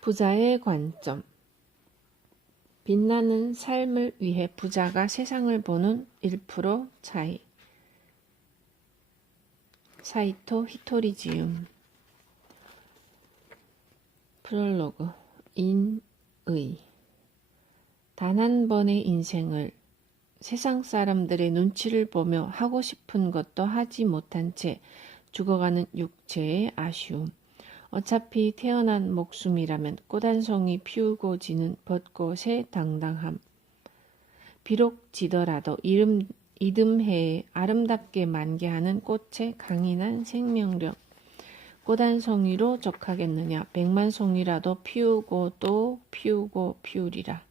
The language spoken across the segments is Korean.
부자의 관점. 빛나는 삶을 위해 부자가 세상을 보는 1% 차이. 사이토 히토리지움. 프롤로그. 인의. 단 한 번의 인생을 세상 사람들의 눈치를 보며 하고 싶은 것도 하지 못한 채 죽어가는 육체의 아쉬움. 어차피 태어난 목숨이라면 꽃 한 송이 피우고 지는 벚꽃의 당당함. 비록 지더라도 이듬해에 아름답게 만개하는 꽃의 강인한 생명력. 꽃 한 송이로 족하겠느냐. 100만 송이라도 피우고 또 피우고 피우리라.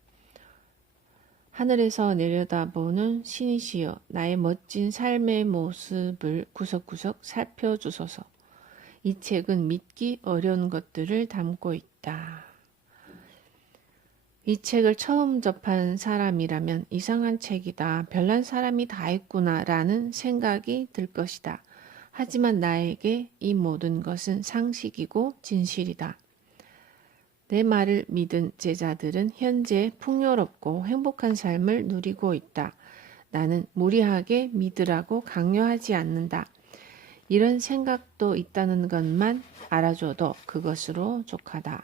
하늘에서 내려다보는 신이시여, 나의 멋진 삶의 모습을 구석구석 살펴주소서. 이 책은 믿기 어려운 것들을 담고 있다. 이 책을 처음 접한 사람이라면 이상한 책이다, 별난 사람이 다 있구나 라는 생각이 들 것이다. 하지만 나에게 이 모든 것은 상식이고 진실이다. 내 말을 믿은 제자들은 현재 풍요롭고 행복한 삶을 누리고 있다. 나는 무리하게 믿으라고 강요하지 않는다. 이런 생각도 있다는 것만 알아줘도 그것으로 족하다.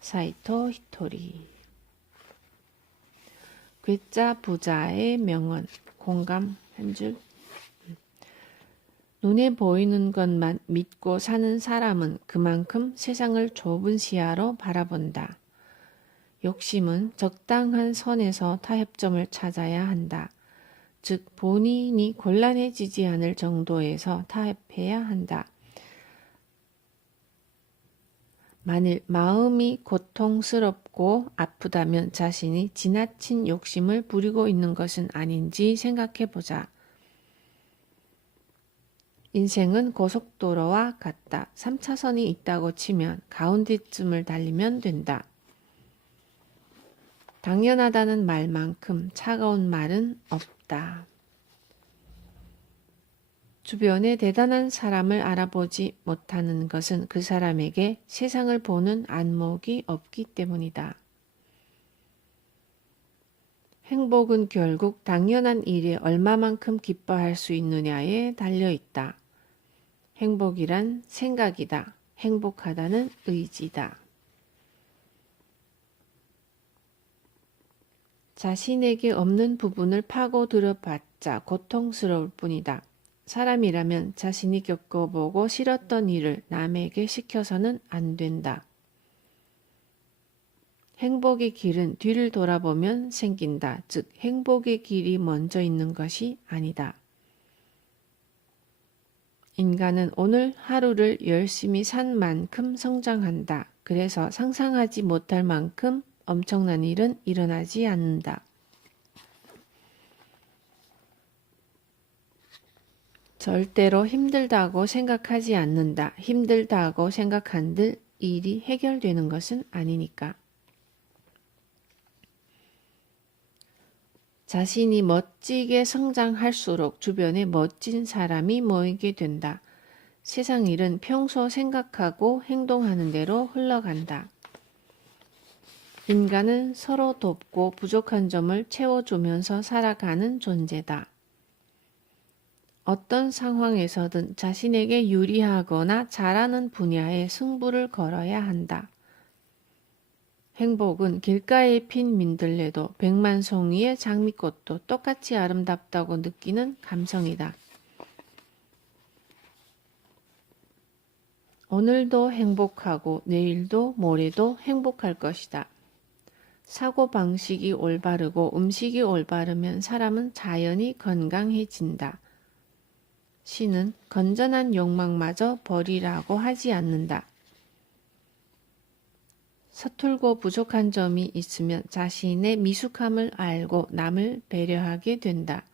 사이토 히토리. 괴짜 부자의 명언. 공감 한 줄. 눈에 보이는 것만 믿고 사는 사람은 그만큼 세상을 좁은 시야로 바라본다. 욕심은 적당한 선에서 타협점을 찾아야 한다. 즉 본인이 곤란해지지 않을 정도에서 타협해야 한다. 만일 마음이 고통스럽고 아프다면 자신이 지나친 욕심을 부리고 있는 것은 아닌지 생각해보자. 인생은 고속도로와 같다. 3차선이 있다고 치면 가운데쯤을 달리면 된다. 당연하다는 말만큼 차가운 말은 없다. 주변에 대단한 사람을 알아보지 못하는 것은 그 사람에게 세상을 보는 안목이 없기 때문이다. 행복은 결국 당연한 일에 얼마만큼 기뻐할 수 있느냐에 달려있다. 행복이란 생각이다. 행복하다는 의지다. 자신에게 없는 부분을 파고들어봤자 고통스러울 뿐이다. 사람이라면 자신이 겪어보고 싫었던 일을 남에게 시켜서는 안 된다. 행복의 길은 뒤를 돌아보면 생긴다. 즉 행복의 길이 먼저 있는 것이 아니다. 인간은 오늘 하루를 열심히 산 만큼 성장한다. 그래서 상상하지 못할 만큼 엄청난 일은 일어나지 않는다. 절대로 힘들다고 생각하지 않는다. 힘들다고 생각한들 일이 해결되는 것은 아니니까. 자신이 멋지게 성장할수록 주변에 멋진 사람이 모이게 된다. 세상 일은 평소 생각하고 행동하는 대로 흘러간다. 인간은 서로 돕고 부족한 점을 채워주면서 살아가는 존재다. 어떤 상황에서든 자신에게 유리하거나 잘하는 분야에 승부를 걸어야 한다. 행복은 길가에 핀 민들레도 100만 송이의 장미꽃도 똑같이 아름답다고 느끼는 감성이다. 오늘도 행복하고 내일도 모레도 행복할 것이다. 사고방식이 올바르고 음식이 올바르면 사람은 자연히 건강해진다. 신은 건전한 욕망마저 버리라고 하지 않는다. 서툴고 부족한 점이 있으면 자신의 미숙함을 알고 남을 배려하게 된다.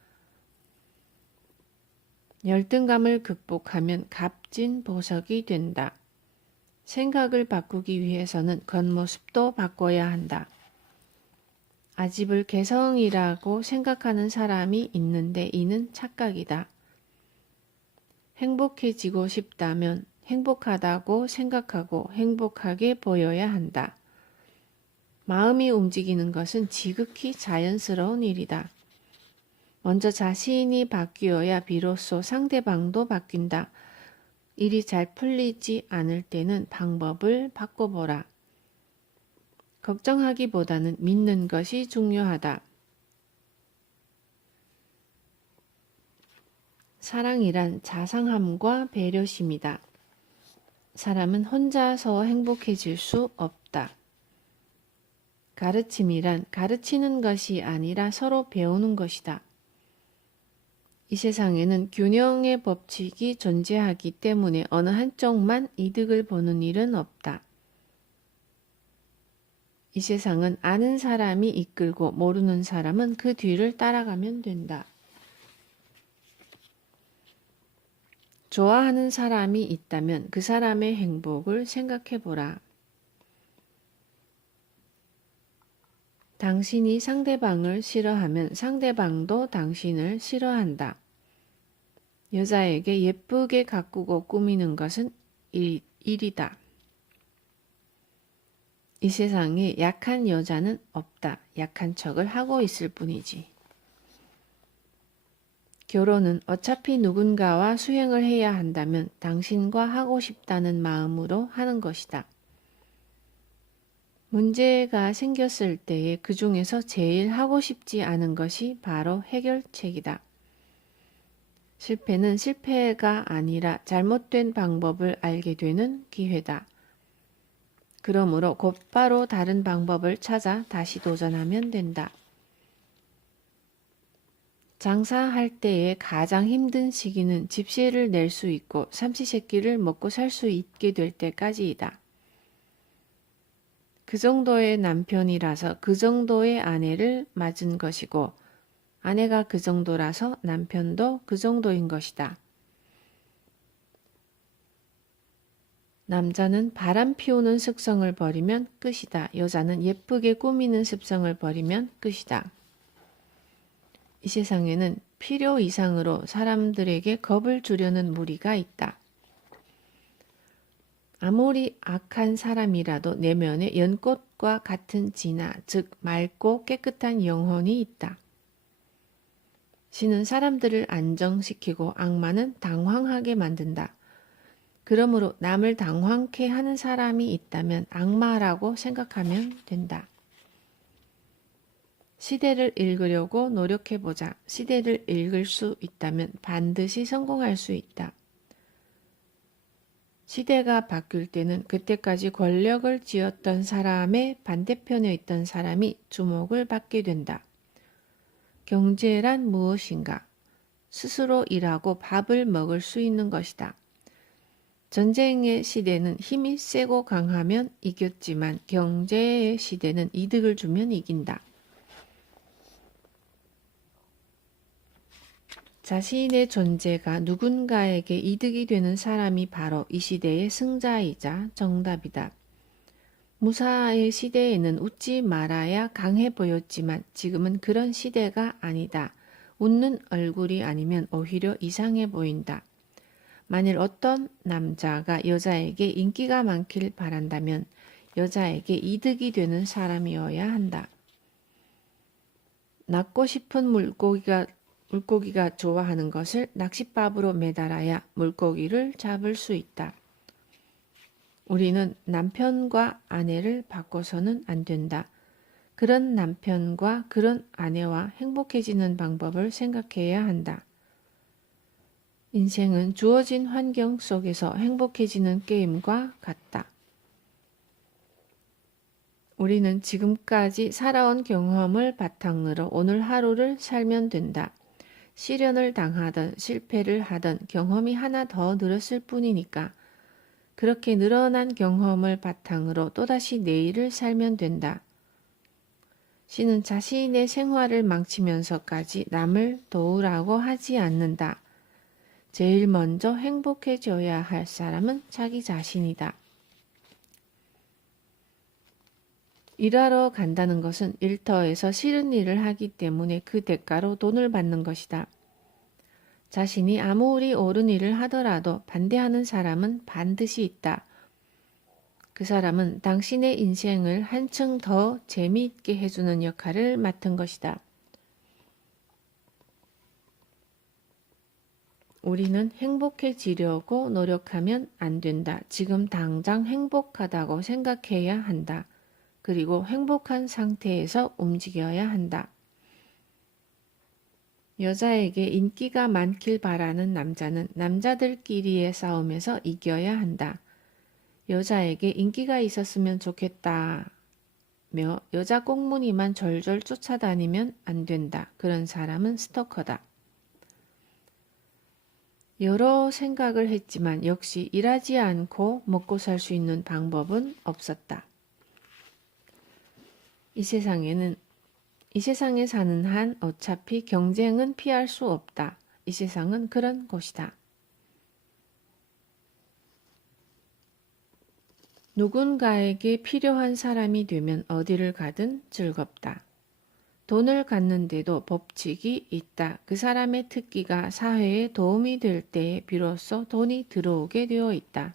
열등감을 극복하면 값진 보석이 된다. 생각을 바꾸기 위해서는 겉모습도 바꿔야 한다. 아집을 개성이라고 생각하는 사람이 있는데 이는 착각이다. 행복해지고 싶다면 행복하다고 생각하고 행복하게 보여야 한다. 마음이 움직이는 것은 지극히 자연스러운 일이다. 먼저 자신이 바뀌어야 비로소 상대방도 바뀐다. 일이 잘 풀리지 않을 때는 방법을 바꿔보라. 걱정하기보다는 믿는 것이 중요하다. 사랑이란 자상함과 배려심이다. 사람은 혼자서 행복해질 수 없다. 가르침이란 가르치는 것이 아니라 서로 배우는 것이다. 이 세상에는 균형의 법칙이 존재하기 때문에 어느 한쪽만 이득을 보는 일은 없다. 이 세상은 아는 사람이 이끌고 모르는 사람은 그 뒤를 따라가면 된다. 좋아하는 사람이 있다면 그 사람의 행복을 생각해보라. 당신이 상대방을 싫어하면 상대방도 당신을 싫어한다. 여자에게 예쁘게 가꾸고 꾸미는 것은 일이다. 이 세상에 약한 여자는 없다. 약한 척을 하고 있을 뿐이지. 결혼은 어차피 누군가와 수행을 해야 한다면 당신과 하고 싶다는 마음으로 하는 것이다. 문제가 생겼을 때에 그 중에서 제일 하고 싶지 않은 것이 바로 해결책이다. 실패는 실패가 아니라 잘못된 방법을 알게 되는 기회다. 그러므로 곧바로 다른 방법을 찾아 다시 도전하면 된다. 장사할 때에 가장 힘든 시기는 집세를 낼 수 있고 삼시세끼를 먹고 살 수 있게 될 때까지이다. 그 정도의 남편이라서 그 정도의 아내를 맞은 것이고 아내가 그 정도라서 남편도 그 정도인 것이다. 남자는 바람 피우는 습성을 버리면 끝이다. 여자는 예쁘게 꾸미는 습성을 버리면 끝이다. 이 세상에는 필요 이상으로 사람들에게 겁을 주려는 무리가 있다. 아무리 악한 사람이라도 내면에 연꽃과 같은 진화, 즉 맑고 깨끗한 영혼이 있다. 신은 사람들을 안정시키고 악마는 당황하게 만든다. 그러므로 남을 당황케 하는 사람이 있다면 악마라고 생각하면 된다. 시대를 읽으려고 노력해보자. 시대를 읽을 수 있다면 반드시 성공할 수 있다. 시대가 바뀔 때는 그때까지 권력을 쥐었던 사람의 반대편에 있던 사람이 주목을 받게 된다. 경제란 무엇인가? 스스로 일하고 밥을 먹을 수 있는 것이다. 전쟁의 시대는 힘이 세고 강하면 이겼지만 경제의 시대는 이득을 주면 이긴다. 자신의 존재가 누군가에게 이득이 되는 사람이 바로 이 시대의 승자이자 정답이다. 무사의 시대에는 웃지 말아야 강해 보였지만 지금은 그런 시대가 아니다. 웃는 얼굴이 아니면 오히려 이상해 보인다. 만일 어떤 남자가 여자에게 인기가 많길 바란다면 여자에게 이득이 되는 사람이어야 한다. 낳고 싶은 물고기가 좋아하는 것을 낚싯밥으로 매달아야 물고기를 잡을 수 있다. 우리는 남편과 아내를 바꿔서는 안 된다. 그런 남편과 그런 아내와 행복해지는 방법을 생각해야 한다. 인생은 주어진 환경 속에서 행복해지는 게임과 같다. 우리는 지금까지 살아온 경험을 바탕으로 오늘 하루를 살면 된다. 시련을 당하든 실패를 하든 경험이 하나 더 늘었을 뿐이니까 그렇게 늘어난 경험을 바탕으로 또다시 내일을 살면 된다. 신은 자신의 생활을 망치면서까지 남을 도우라고 하지 않는다. 제일 먼저 행복해져야 할 사람은 자기 자신이다. 일하러 간다는 것은 일터에서 싫은 일을 하기 때문에 그 대가로 돈을 받는 것이다. 자신이 아무리 옳은 일을 하더라도 반대하는 사람은 반드시 있다. 그 사람은 당신의 인생을 한층 더 재미있게 해주는 역할을 맡은 것이다. 우리는 행복해지려고 노력하면 안 된다. 지금 당장 행복하다고 생각해야 한다. 그리고 행복한 상태에서 움직여야 한다. 여자에게 인기가 많길 바라는 남자는 남자들끼리의 싸움에서 이겨야 한다. 여자에게 인기가 있었으면 좋겠다며 여자 꽁무니만 절절 쫓아다니면 안 된다. 그런 사람은 스토커다. 여러 생각을 했지만 역시 일하지 않고 먹고 살 수 있는 방법은 없었다. 이 세상에 사는 한 어차피 경쟁은 피할 수 없다. 이 세상은 그런 곳이다. 누군가에게 필요한 사람이 되면 어디를 가든 즐겁다. 돈을 갖는데도 법칙이 있다. 그 사람의 특기가 사회에 도움이 될 때에 비로소 돈이 들어오게 되어 있다.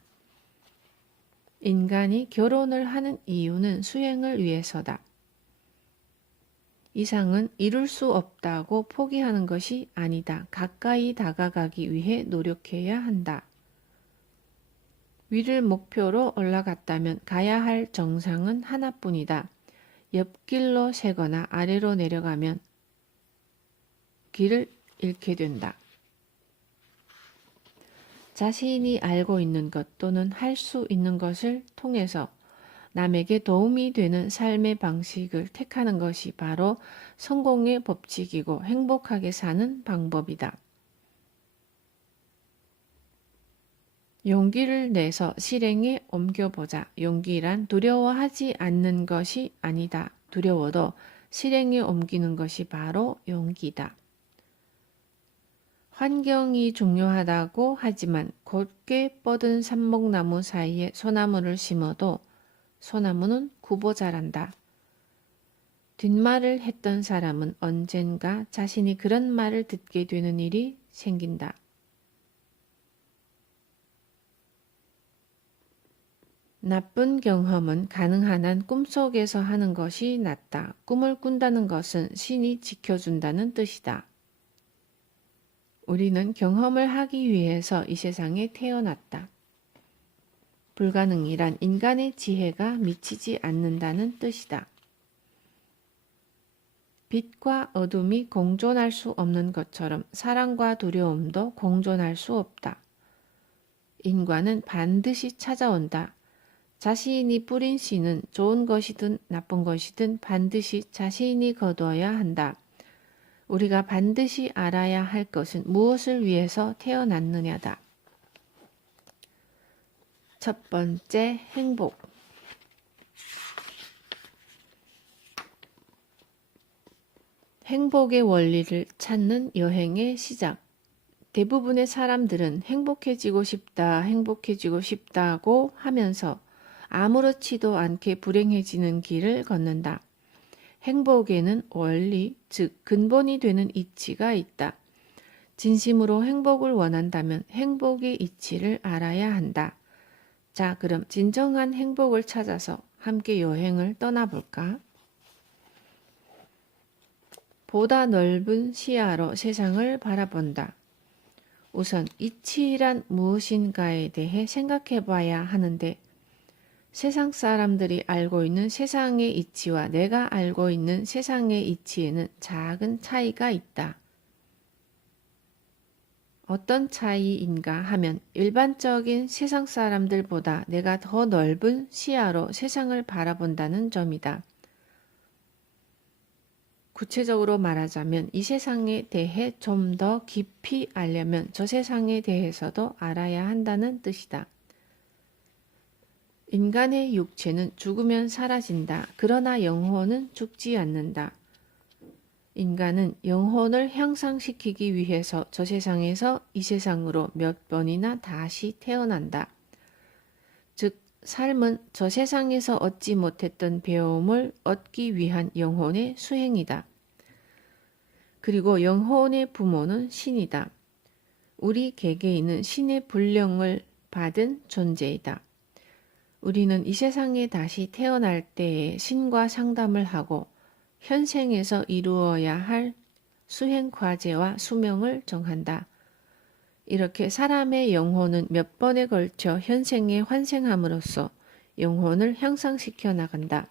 인간이 결혼을 하는 이유는 수행을 위해서다. 이상은 이룰 수 없다고 포기하는 것이 아니다. 가까이 다가가기 위해 노력해야 한다. 위를 목표로 올라갔다면 가야 할 정상은 하나뿐이다. 옆길로 새거나 아래로 내려가면 길을 잃게 된다. 자신이 알고 있는 것 또는 할 수 있는 것을 통해서 남에게 도움이 되는 삶의 방식을 택하는 것이 바로 성공의 법칙이고 행복하게 사는 방법이다. 용기를 내서 실행에 옮겨보자. 용기란 두려워하지 않는 것이 아니다. 두려워도 실행에 옮기는 것이 바로 용기다. 환경이 중요하다고 하지만 곧게 뻗은 삽목나무 사이에 소나무를 심어도 소나무는 굽어 자란다. 뒷말을 했던 사람은 언젠가 자신이 그런 말을 듣게 되는 일이 생긴다. 나쁜 경험은 가능한 한 꿈속에서 하는 것이 낫다. 꿈을 꾼다는 것은 신이 지켜준다는 뜻이다. 우리는 경험을 하기 위해서 이 세상에 태어났다. 불가능이란 인간의 지혜가 미치지 않는다는 뜻이다. 빛과 어둠이 공존할 수 없는 것처럼 사랑과 두려움도 공존할 수 없다. 인과는 반드시 찾아온다. 자신이 뿌린 씨는 좋은 것이든 나쁜 것이든 반드시 자신이 거두어야 한다. 우리가 반드시 알아야 할 것은 무엇을 위해서 태어났느냐다. 첫 번째, 행복. 행복의 원리를 찾는 여행의 시작. 대부분의 사람들은 행복해지고 싶다고 하면서 아무렇지도 않게 불행해지는 길을 걷는다. 행복에는 원리, 즉 근본이 되는 이치가 있다. 진심으로 행복을 원한다면 행복의 이치를 알아야 한다. 자, 그럼 진정한 행복을 찾아서 함께 여행을 떠나볼까? 보다 넓은 시야로 세상을 바라본다. 우선 이치란 무엇인가에 대해 생각해 봐야 하는데 세상 사람들이 알고 있는 세상의 이치와 내가 알고 있는 세상의 이치에는 작은 차이가 있다. 어떤 차이인가 하면 일반적인 세상 사람들보다 내가 더 넓은 시야로 세상을 바라본다는 점이다. 구체적으로 말하자면 이 세상에 대해 좀 더 깊이 알려면 저 세상에 대해서도 알아야 한다는 뜻이다. 인간의 육체는 죽으면 사라진다. 그러나 영혼은 죽지 않는다. 인간은 영혼을 향상시키기 위해서 저 세상에서 이 세상으로 몇 번이나 다시 태어난다. 즉, 삶은 저 세상에서 얻지 못했던 배움을 얻기 위한 영혼의 수행이다. 그리고 영혼의 부모는 신이다. 우리 개개인은 신의 분령을 받은 존재이다. 우리는 이 세상에 다시 태어날 때에 신과 상담을 하고 현생에서 이루어야 할 수행 과제와 수명을 정한다. 이렇게 사람의 영혼은 몇 번에 걸쳐 현생에 환생함으로써 영혼을 향상시켜 나간다.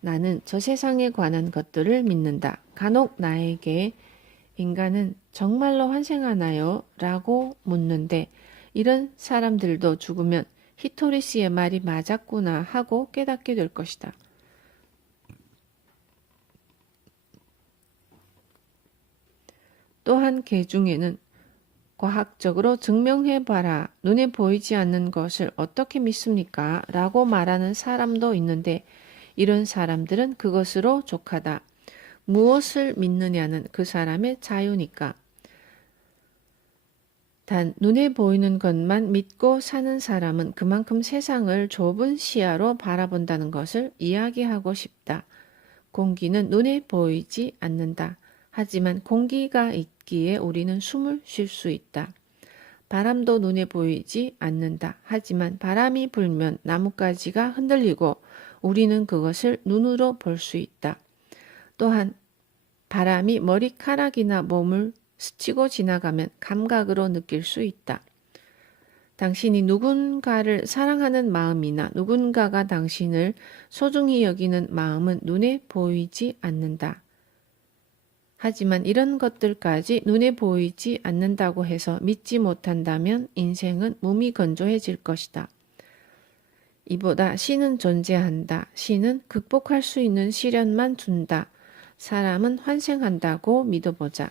나는 저 세상에 관한 것들을 믿는다. 간혹 나에게 인간은 정말로 환생하나요? 라고 묻는데 이런 사람들도 죽으면 히토리 씨의 말이 맞았구나 하고 깨닫게 될 것이다. 또한 개 중에는 과학적으로 증명해봐라. 눈에 보이지 않는 것을 어떻게 믿습니까? 라고 말하는 사람도 있는데 이런 사람들은 그것으로 족하다. 무엇을 믿느냐는 그 사람의 자유니까. 단 눈에 보이는 것만 믿고 사는 사람은 그만큼 세상을 좁은 시야로 바라본다는 것을 이야기하고 싶다. 공기는 눈에 보이지 않는다. 하지만 공기가 있기에 우리는 숨을 쉴 수 있다. 바람도 눈에 보이지 않는다. 하지만 바람이 불면 나뭇가지가 흔들리고 우리는 그것을 눈으로 볼 수 있다. 또한 바람이 머리카락이나 몸을 스치고 지나가면 감각으로 느낄 수 있다. 당신이 누군가를 사랑하는 마음이나 누군가가 당신을 소중히 여기는 마음은 눈에 보이지 않는다. 하지만 이런 것들까지 눈에 보이지 않는다고 해서 믿지 못한다면 인생은 무미건조해질 것이다. 이보다 신은 존재한다. 신은 극복할 수 있는 시련만 준다. 사람은 환생한다고 믿어보자.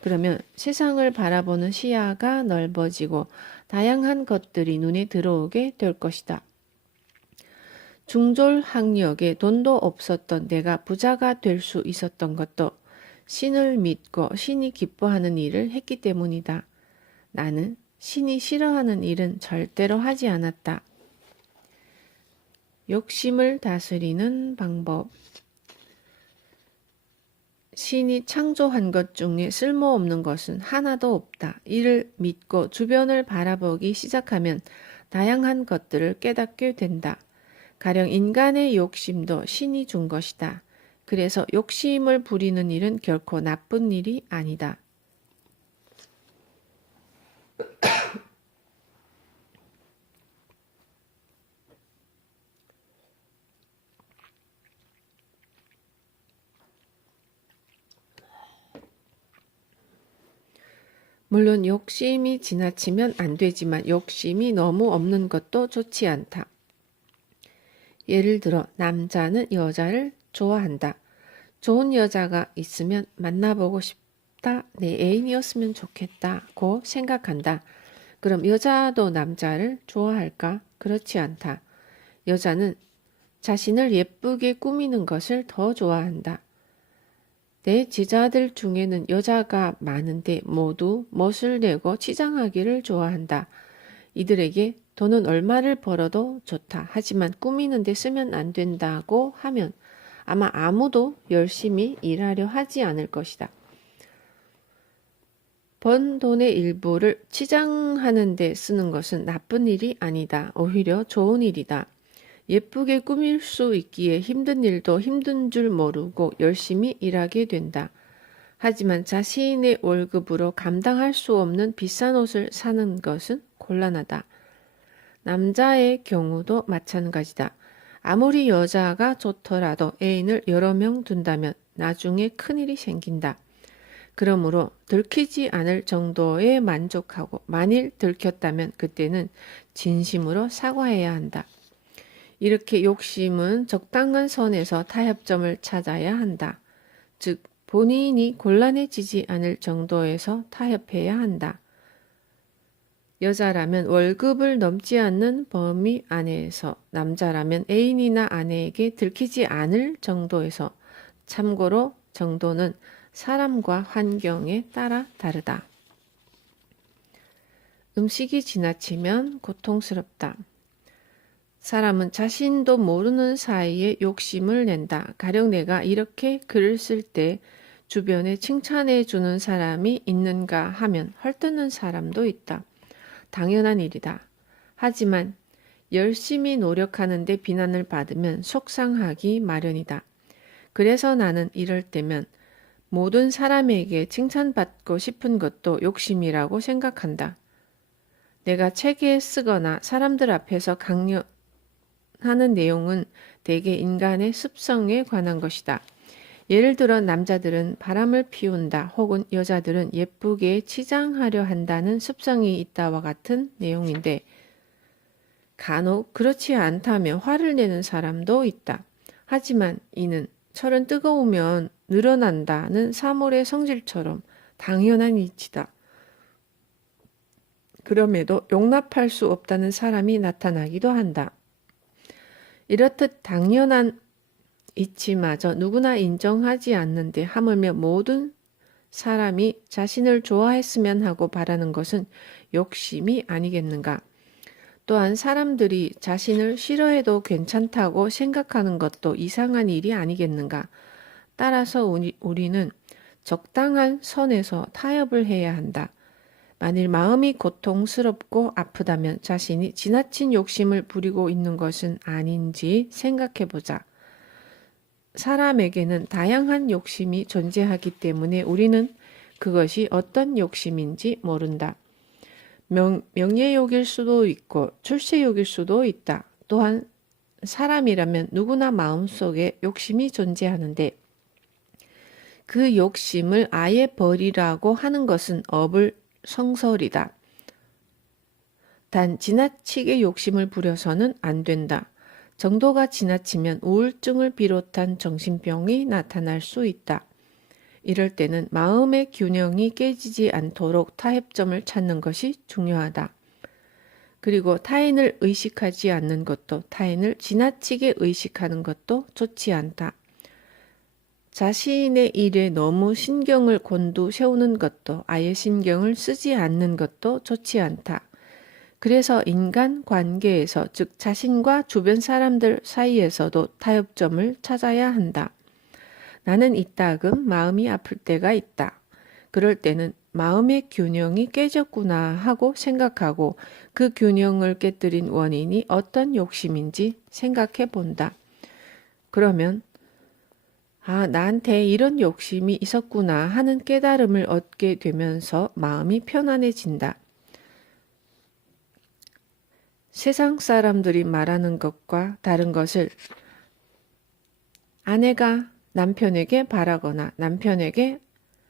그러면 세상을 바라보는 시야가 넓어지고 다양한 것들이 눈에 들어오게 될 것이다. 중졸학력에 돈도 없었던 내가 부자가 될 수 있었던 것도 신을 믿고 신이 기뻐하는 일을 했기 때문이다. 나는 신이 싫어하는 일은 절대로 하지 않았다. 욕심을 다스리는 방법. 신이 창조한 것 중에 쓸모없는 것은 하나도 없다. 이를 믿고 주변을 바라보기 시작하면 다양한 것들을 깨닫게 된다. 가령 인간의 욕심도 신이 준 것이다. 그래서 욕심을 부리는 일은 결코 나쁜 일이 아니다. 물론 욕심이 지나치면 안 되지만 욕심이 너무 없는 것도 좋지 않다. 예를 들어 남자는 여자를 좋아한다. 좋은 여자가 있으면 만나보고 싶다. 내 애인이었으면 좋겠다고 생각한다. 그럼 여자도 남자를 좋아할까? 그렇지 않다. 여자는 자신을 예쁘게 꾸미는 것을 더 좋아한다. 내 제자들 중에는 여자가 많은데 모두 멋을 내고 치장하기를 좋아한다. 이들에게 돈은 얼마를 벌어도 좋다. 하지만 꾸미는 데 쓰면 안 된다고 하면 아마 아무도 열심히 일하려 하지 않을 것이다. 번 돈의 일부를 치장하는 데 쓰는 것은 나쁜 일이 아니다. 오히려 좋은 일이다. 예쁘게 꾸밀 수 있기에 힘든 일도 힘든 줄 모르고 열심히 일하게 된다. 하지만 자신의 월급으로 감당할 수 없는 비싼 옷을 사는 것은 곤란하다. 남자의 경우도 마찬가지다. 아무리 여자가 좋더라도 애인을 여러 명 둔다면 나중에 큰일이 생긴다. 그러므로 들키지 않을 정도에 만족하고 만일 들켰다면 그때는 진심으로 사과해야 한다. 이렇게 욕심은 적당한 선에서 타협점을 찾아야 한다. 즉 본인이 곤란해지지 않을 정도에서 타협해야 한다. 여자라면 월급을 넘지 않는 범위 안에서, 남자라면 애인이나 아내에게 들키지 않을 정도에서. 참고로 정도는 사람과 환경에 따라 다르다. 음식이 지나치면 고통스럽다. 사람은 자신도 모르는 사이에 욕심을 낸다. 가령 내가 이렇게 글을 쓸 때 주변에 칭찬해 주는 사람이 있는가 하면 헐뜯는 사람도 있다. 당연한 일이다. 하지만 열심히 노력하는데 비난을 받으면 속상하기 마련이다. 그래서 나는 이럴 때면 모든 사람에게 칭찬받고 싶은 것도 욕심이라고 생각한다. 내가 책에 쓰거나 사람들 앞에서 강연하는 내용은 대개 인간의 습성에 관한 것이다. 예를 들어 남자들은 바람을 피운다 혹은 여자들은 예쁘게 치장하려 한다는 습성이 있다와 같은 내용인데 간혹 그렇지 않다면 화를 내는 사람도 있다. 하지만 이는 철은 뜨거우면 늘어난다는 사물의 성질처럼 당연한 이치다. 그럼에도 용납할 수 없다는 사람이 나타나기도 한다. 이렇듯 당연한 이치마저 누구나 인정하지 않는데 하물며 모든 사람이 자신을 좋아했으면 하고 바라는 것은 욕심이 아니겠는가? 또한 사람들이 자신을 싫어해도 괜찮다고 생각하는 것도 이상한 일이 아니겠는가? 따라서 우리는 적당한 선에서 타협을 해야 한다. 만일 마음이 고통스럽고 아프다면 자신이 지나친 욕심을 부리고 있는 것은 아닌지 생각해 보자. 사람에게는 다양한 욕심이 존재하기 때문에 우리는 그것이 어떤 욕심인지 모른다. 명예욕일 수도 있고 출세욕일 수도 있다. 또한 사람이라면 누구나 마음속에 욕심이 존재하는데 그 욕심을 아예 버리라고 하는 것은 어불성설이다. 단 지나치게 욕심을 부려서는 안 된다. 정도가 지나치면 우울증을 비롯한 정신병이 나타날 수 있다. 이럴 때는 마음의 균형이 깨지지 않도록 타협점을 찾는 것이 중요하다. 그리고 타인을 의식하지 않는 것도 타인을 지나치게 의식하는 것도 좋지 않다. 자신의 일에 너무 신경을 곤두세우는 것도 아예 신경을 쓰지 않는 것도 좋지 않다. 그래서 인간 관계에서 즉 자신과 주변 사람들 사이에서도 타협점을 찾아야 한다. 나는 이따금 마음이 아플 때가 있다. 그럴 때는 마음의 균형이 깨졌구나 하고 생각하고 그 균형을 깨뜨린 원인이 어떤 욕심인지 생각해 본다. 그러면 나한테 이런 욕심이 있었구나 하는 깨달음을 얻게 되면서 마음이 편안해진다. 세상 사람들이 말하는 것과 다른 것을 아내가 남편에게 바라거나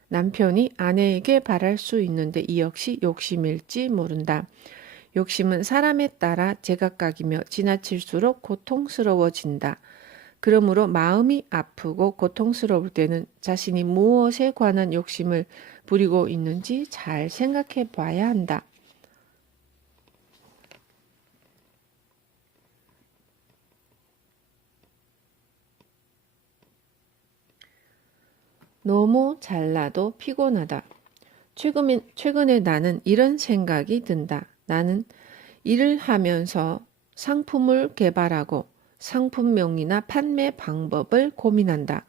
남편이 아내에게 바랄 수 있는데 이 역시 욕심일지 모른다. 욕심은 사람에 따라 제각각이며 지나칠수록 고통스러워진다. 그러므로 마음이 아프고 고통스러울 때는 자신이 무엇에 관한 욕심을 부리고 있는지 잘 생각해 봐야 한다. 너무 잘나도 피곤하다. 최근에 나는 이런 생각이 든다. 나는 일을 하면서 상품을 개발하고 상품명이나 판매 방법을 고민한다.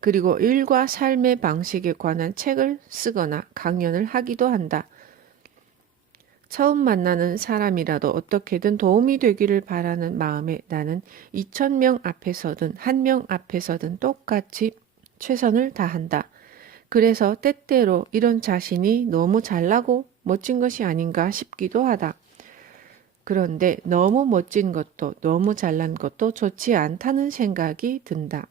그리고 일과 삶의 방식에 관한 책을 쓰거나 강연을 하기도 한다. 처음 만나는 사람이라도 어떻게든 도움이 되기를 바라는 마음에 나는 2,000명 앞에서든 1명 앞에서든 똑같이 최선을 다한다. 그래서 때때로 이런 자신이 너무 잘나고 멋진 것이 아닌가 싶기도 하다. 그런데 너무 멋진 것도 너무 잘난 것도 좋지 않다는 생각이 든다.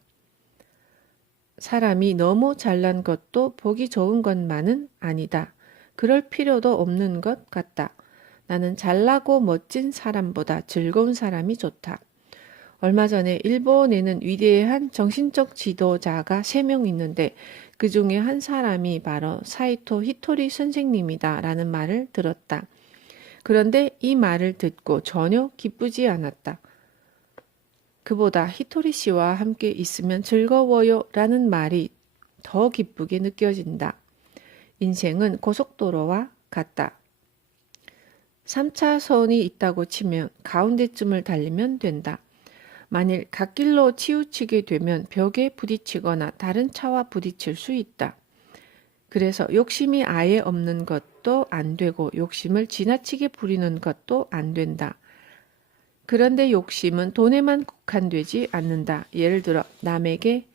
사람이 너무 잘난 것도 보기 좋은 것만은 아니다. 그럴 필요도 없는 것 같다. 나는 잘나고 멋진 사람보다 즐거운 사람이 좋다. 얼마 전에 일본에는 위대한 정신적 지도자가 3명 있는데 그 중에 한 사람이 바로 사이토 히토리 선생님이다 라는 말을 들었다. 그런데 이 말을 듣고 전혀 기쁘지 않았다. 그보다 히토리 씨와 함께 있으면 즐거워요 라는 말이 더 기쁘게 느껴진다. 인생은 고속도로와 같다. 3차선이 있다고 치면 가운데쯤을 달리면 된다. 만일 갓길로 치우치게 되면 벽에 부딪히거나 다른 차와 부딪힐 수 있다. 그래서 욕심이 아예 없는 것도 안 되고 욕심을 지나치게 부리는 것도 안 된다. 그런데 욕심은 돈에만 국한되지 않는다. 예를 들어 남에게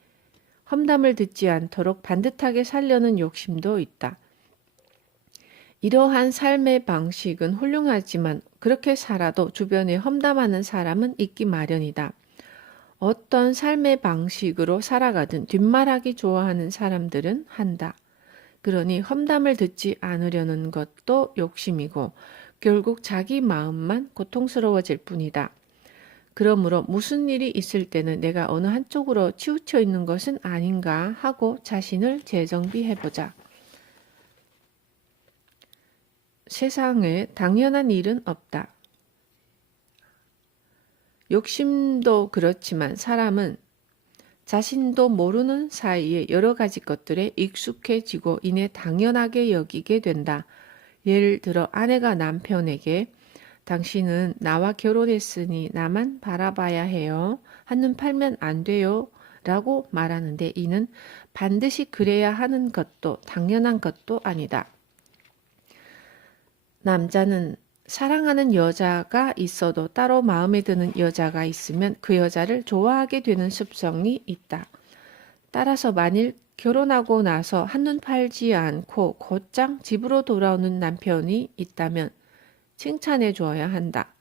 험담을 듣지 않도록 반듯하게 살려는 욕심도 있다. 이러한 삶의 방식은 훌륭하지만 그렇게 살아도 주변에 험담하는 사람은 있기 마련이다. 어떤 삶의 방식으로 살아가든 뒷말하기 좋아하는 사람들은 한다. 그러니 험담을 듣지 않으려는 것도 욕심이고 결국 자기 마음만 고통스러워질 뿐이다. 그러므로 무슨 일이 있을 때는 내가 어느 한쪽으로 치우쳐 있는 것은 아닌가 하고 자신을 재정비해보자. 세상에 당연한 일은 없다. 욕심도 그렇지만 사람은 자신도 모르는 사이에 여러 가지 것들에 익숙해지고 이내 당연하게 여기게 된다. 예를 들어 아내가 남편에게 당신은 나와 결혼했으니 나만 바라봐야 해요. 한눈 팔면 안 돼요. 라고 말하는데 이는 반드시 그래야 하는 것도 당연한 것도 아니다. 남자는 사랑하는 여자가 있어도 따로 마음에 드는 여자가 있으면 그 여자를 좋아하게 되는 습성이 있다. 따라서 만일 결혼하고 나서 한눈 팔지 않고 곧장 집으로 돌아오는 남편이 있다면 칭찬해 줘야 한다.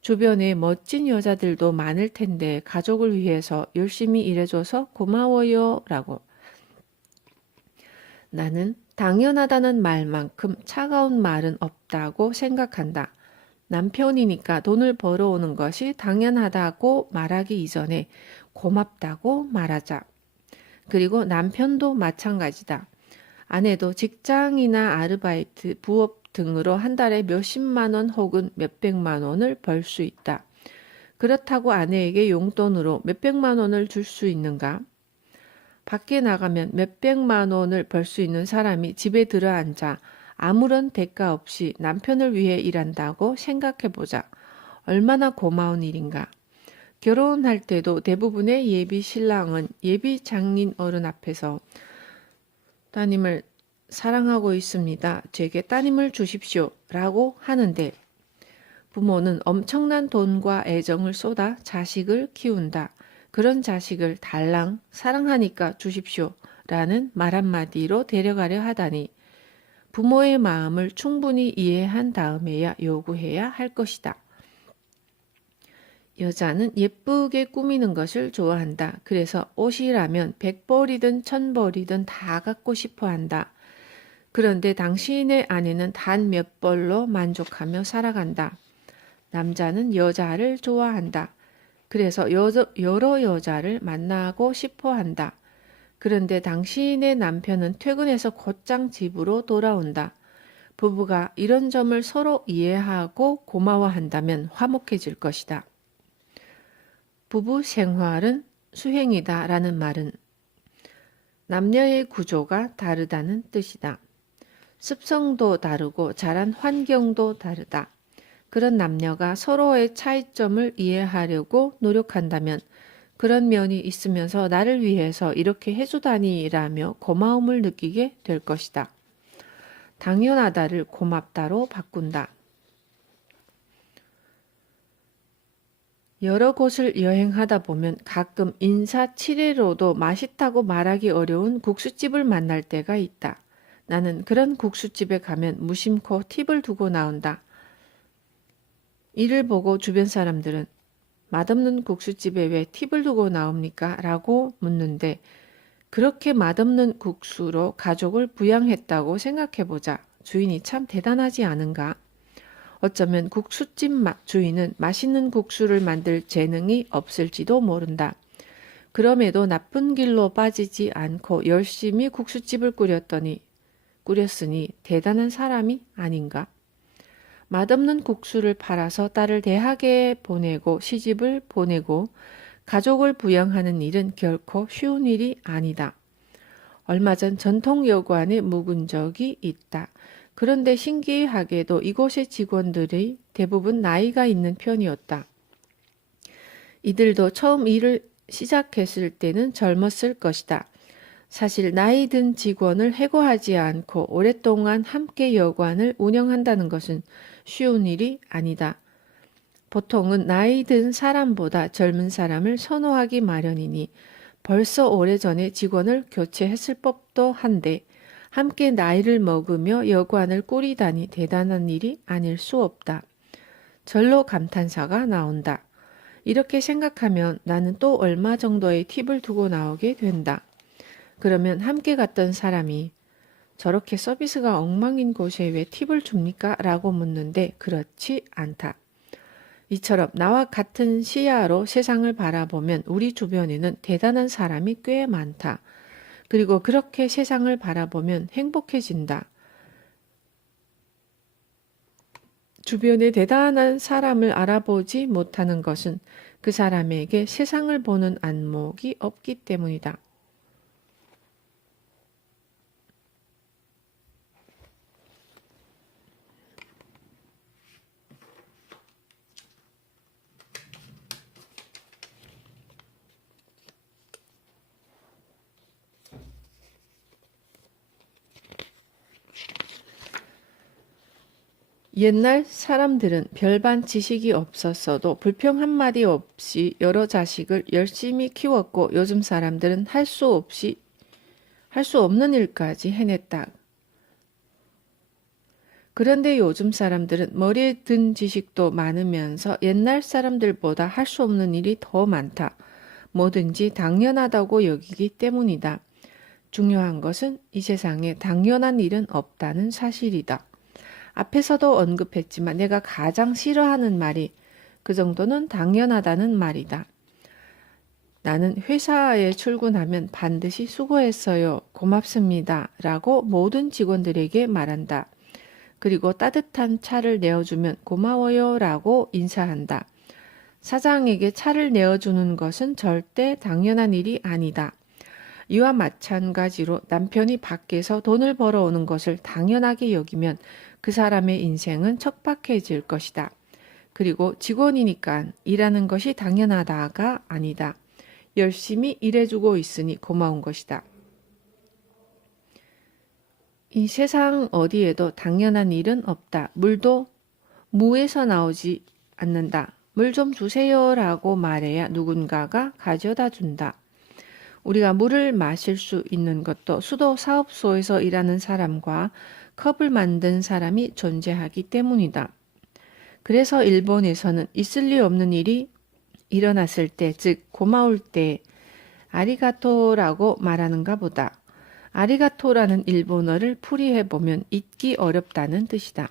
주변에 멋진 여자들도 많을 텐데 가족을 위해서 열심히 일해줘서 고마워요 라고. 나는 당연하다는 말만큼 차가운 말은 없다고 생각한다. 남편이니까 돈을 벌어오는 것이 당연하다고 말하기 이전에 고맙다고 말하자. 그리고 남편도 마찬가지다. 아내도 직장이나 아르바이트, 부업 등으로 한 달에 몇십만 원 혹은 몇백만 원을 벌 수 있다. 그렇다고 아내에게 용돈으로 몇백만 원을 줄 수 있는가? 밖에 나가면 몇백만 원을 벌 수 있는 사람이 집에 들어앉아 아무런 대가 없이 남편을 위해 일한다고 생각해보자. 얼마나 고마운 일인가. 결혼할 때도 대부분의 예비 신랑은 예비 장인 어른 앞에서 따님을 사랑하고 있습니다. 제게 따님을 주십시오. 라고 하는데 부모는 엄청난 돈과 애정을 쏟아 자식을 키운다. 그런 자식을 달랑 사랑하니까 주십시오. 라는 말 한마디로 데려가려 하다니 부모의 마음을 충분히 이해한 다음에야 요구해야 할 것이다. 여자는 예쁘게 꾸미는 것을 좋아한다. 그래서 옷이라면 100벌이든 1000벌이든 다 갖고 싶어 한다. 그런데 당신의 아내는 단 몇 벌로 만족하며 살아간다. 남자는 여자를 좋아한다. 그래서 여러 여자를 만나고 싶어 한다. 그런데 당신의 남편은 퇴근해서 곧장 집으로 돌아온다. 부부가 이런 점을 서로 이해하고 고마워한다면 화목해질 것이다. 부부 생활은 수행이다 라는 말은 남녀의 구조가 다르다는 뜻이다. 습성도 다르고 자란 환경도 다르다. 그런 남녀가 서로의 차이점을 이해하려고 노력한다면 그런 면이 있으면서 나를 위해서 이렇게 해주다니라며 고마움을 느끼게 될 것이다. 당연하다를 고맙다로 바꾼다. 여러 곳을 여행하다 보면 가끔 인사치레로도 맛있다고 말하기 어려운 국수집을 만날 때가 있다. 나는 그런 국수집에 가면 무심코 팁을 두고 나온다. 이를 보고 주변 사람들은 맛없는 국수집에 왜 팁을 두고 나옵니까? 라고 묻는데 그렇게 맛없는 국수로 가족을 부양했다고 생각해보자. 주인이 참 대단하지 않은가? 어쩌면 국수집 주인은 맛있는 국수를 만들 재능이 없을지도 모른다. 그럼에도 나쁜 길로 빠지지 않고 열심히 국수집을 꾸렸으니 대단한 사람이 아닌가? 맛없는 국수를 팔아서 딸을 대학에 보내고 시집을 보내고 가족을 부양하는 일은 결코 쉬운 일이 아니다. 얼마 전 전통여관에 묵은 적이 있다. 그런데 신기하게도 이곳의 직원들이 대부분 나이가 있는 편이었다. 이들도 처음 일을 시작했을 때는 젊었을 것이다. 사실 나이 든 직원을 해고하지 않고 오랫동안 함께 여관을 운영한다는 것은 쉬운 일이 아니다. 보통은 나이 든 사람보다 젊은 사람을 선호하기 마련이니 벌써 오래전에 직원을 교체했을 법도 한데 함께 나이를 먹으며 여관을 꾸리다니 대단한 일이 아닐 수 없다. 절로 감탄사가 나온다. 이렇게 생각하면 나는 또 얼마 정도의 팁을 두고 나오게 된다. 그러면 함께 갔던 사람이 저렇게 서비스가 엉망인 곳에 왜 팁을 줍니까? 라고 묻는데 그렇지 않다. 이처럼 나와 같은 시야로 세상을 바라보면 우리 주변에는 대단한 사람이 꽤 많다. 그리고 그렇게 세상을 바라보면 행복해진다. 주변에 대단한 사람을 알아보지 못하는 것은 그 사람에게 세상을 보는 안목이 없기 때문이다. 옛날 사람들은 별반 지식이 없었어도 불평 한마디 없이 여러 자식을 열심히 키웠고 요즘 사람들은 할 수 없는 일까지 해냈다. 그런데 요즘 사람들은 머리에 든 지식도 많으면서 옛날 사람들보다 할 수 없는 일이 더 많다. 뭐든지 당연하다고 여기기 때문이다. 중요한 것은 이 세상에 당연한 일은 없다는 사실이다. 앞에서도 언급했지만 내가 가장 싫어하는 말이 그 정도는 당연하다는 말이다. 나는 회사에 출근하면 반드시 수고했어요. 고맙습니다. 라고 모든 직원들에게 말한다. 그리고 따뜻한 차를 내어주면 고마워요. 라고 인사한다. 사장에게 차를 내어주는 것은 절대 당연한 일이 아니다. 이와 마찬가지로 남편이 밖에서 돈을 벌어오는 것을 당연하게 여기면 그 사람의 인생은 척박해질 것이다. 그리고 직원이니까 일하는 것이 당연하다가 아니다. 열심히 일해주고 있으니 고마운 것이다. 이 세상 어디에도 당연한 일은 없다. 물도 무에서 나오지 않는다. 물 좀 주세요 라고 말해야 누군가가 가져다 준다. 우리가 물을 마실 수 있는 것도 수도 사업소에서 일하는 사람과 컵을 만든 사람이 존재하기 때문이다. 그래서 일본에서는 있을 리 없는 일이 일어났을 때, 즉 고마울 때 아리가토라고 말하는가 보다. 아리가토라는 일본어를 풀이해보면 잊기 어렵다는 뜻이다.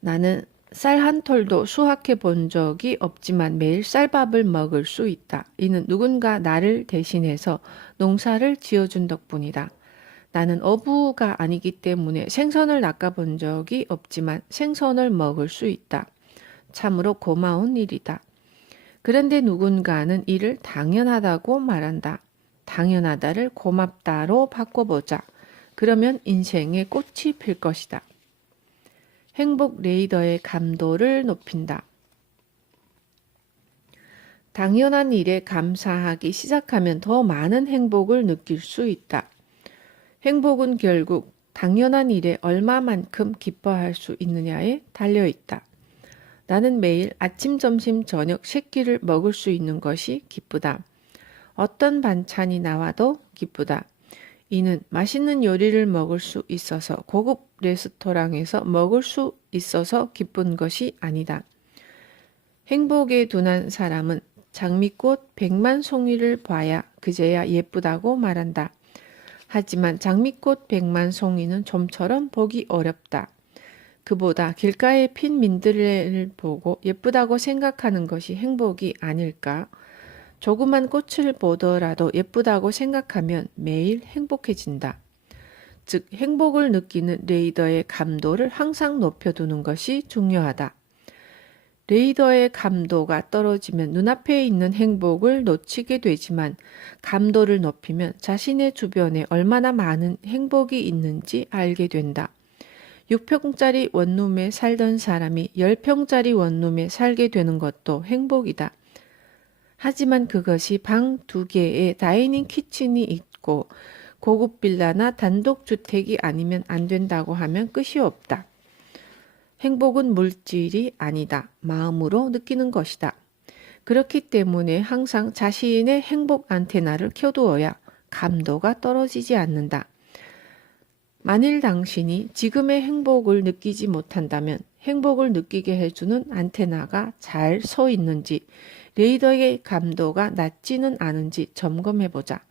나는 쌀 한 톨도 수확해 본 적이 없지만 매일 쌀밥을 먹을 수 있다. 이는 누군가 나를 대신해서 농사를 지어준 덕분이다. 나는 어부가 아니기 때문에 생선을 낚아본 적이 없지만 생선을 먹을 수 있다. 참으로 고마운 일이다. 그런데 누군가는 이를 당연하다고 말한다. 당연하다를 고맙다로 바꿔보자. 그러면 인생에 꽃이 필 것이다. 행복 레이더의 감도를 높인다. 당연한 일에 감사하기 시작하면 더 많은 행복을 느낄 수 있다. 행복은 결국 당연한 일에 얼마만큼 기뻐할 수 있느냐에 달려있다. 나는 매일 아침, 점심, 저녁 세 끼를 먹을 수 있는 것이 기쁘다. 어떤 반찬이 나와도 기쁘다. 이는 맛있는 요리를 먹을 수 있어서 고급 레스토랑에서 먹을 수 있어서 기쁜 것이 아니다. 행복에 둔한 사람은 장미꽃 100만 송이를 봐야 그제야 예쁘다고 말한다. 하지만 장미꽃 100만 송이는 좀처럼 보기 어렵다. 그보다 길가에 핀 민들레를 보고 예쁘다고 생각하는 것이 행복이 아닐까? 조그만 꽃을 보더라도 예쁘다고 생각하면 매일 행복해진다. 즉 행복을 느끼는 레이더의 감도를 항상 높여두는 것이 중요하다. 레이더의 감도가 떨어지면 눈앞에 있는 행복을 놓치게 되지만 감도를 높이면 자신의 주변에 얼마나 많은 행복이 있는지 알게 된다. 6평짜리 원룸에 살던 사람이 10평짜리 원룸에 살게 되는 것도 행복이다. 하지만 그것이 방 2개에 다이닝 키친이 있고 고급 빌라나 단독주택이 아니면 안 된다고 하면 끝이 없다. 행복은 물질이 아니다. 마음으로 느끼는 것이다. 그렇기 때문에 항상 자신의 행복 안테나를 켜두어야 감도가 떨어지지 않는다. 만일 당신이 지금의 행복을 느끼지 못한다면 행복을 느끼게 해주는 안테나가 잘 서 있는지, 레이더의 감도가 낮지는 않은지 점검해보자.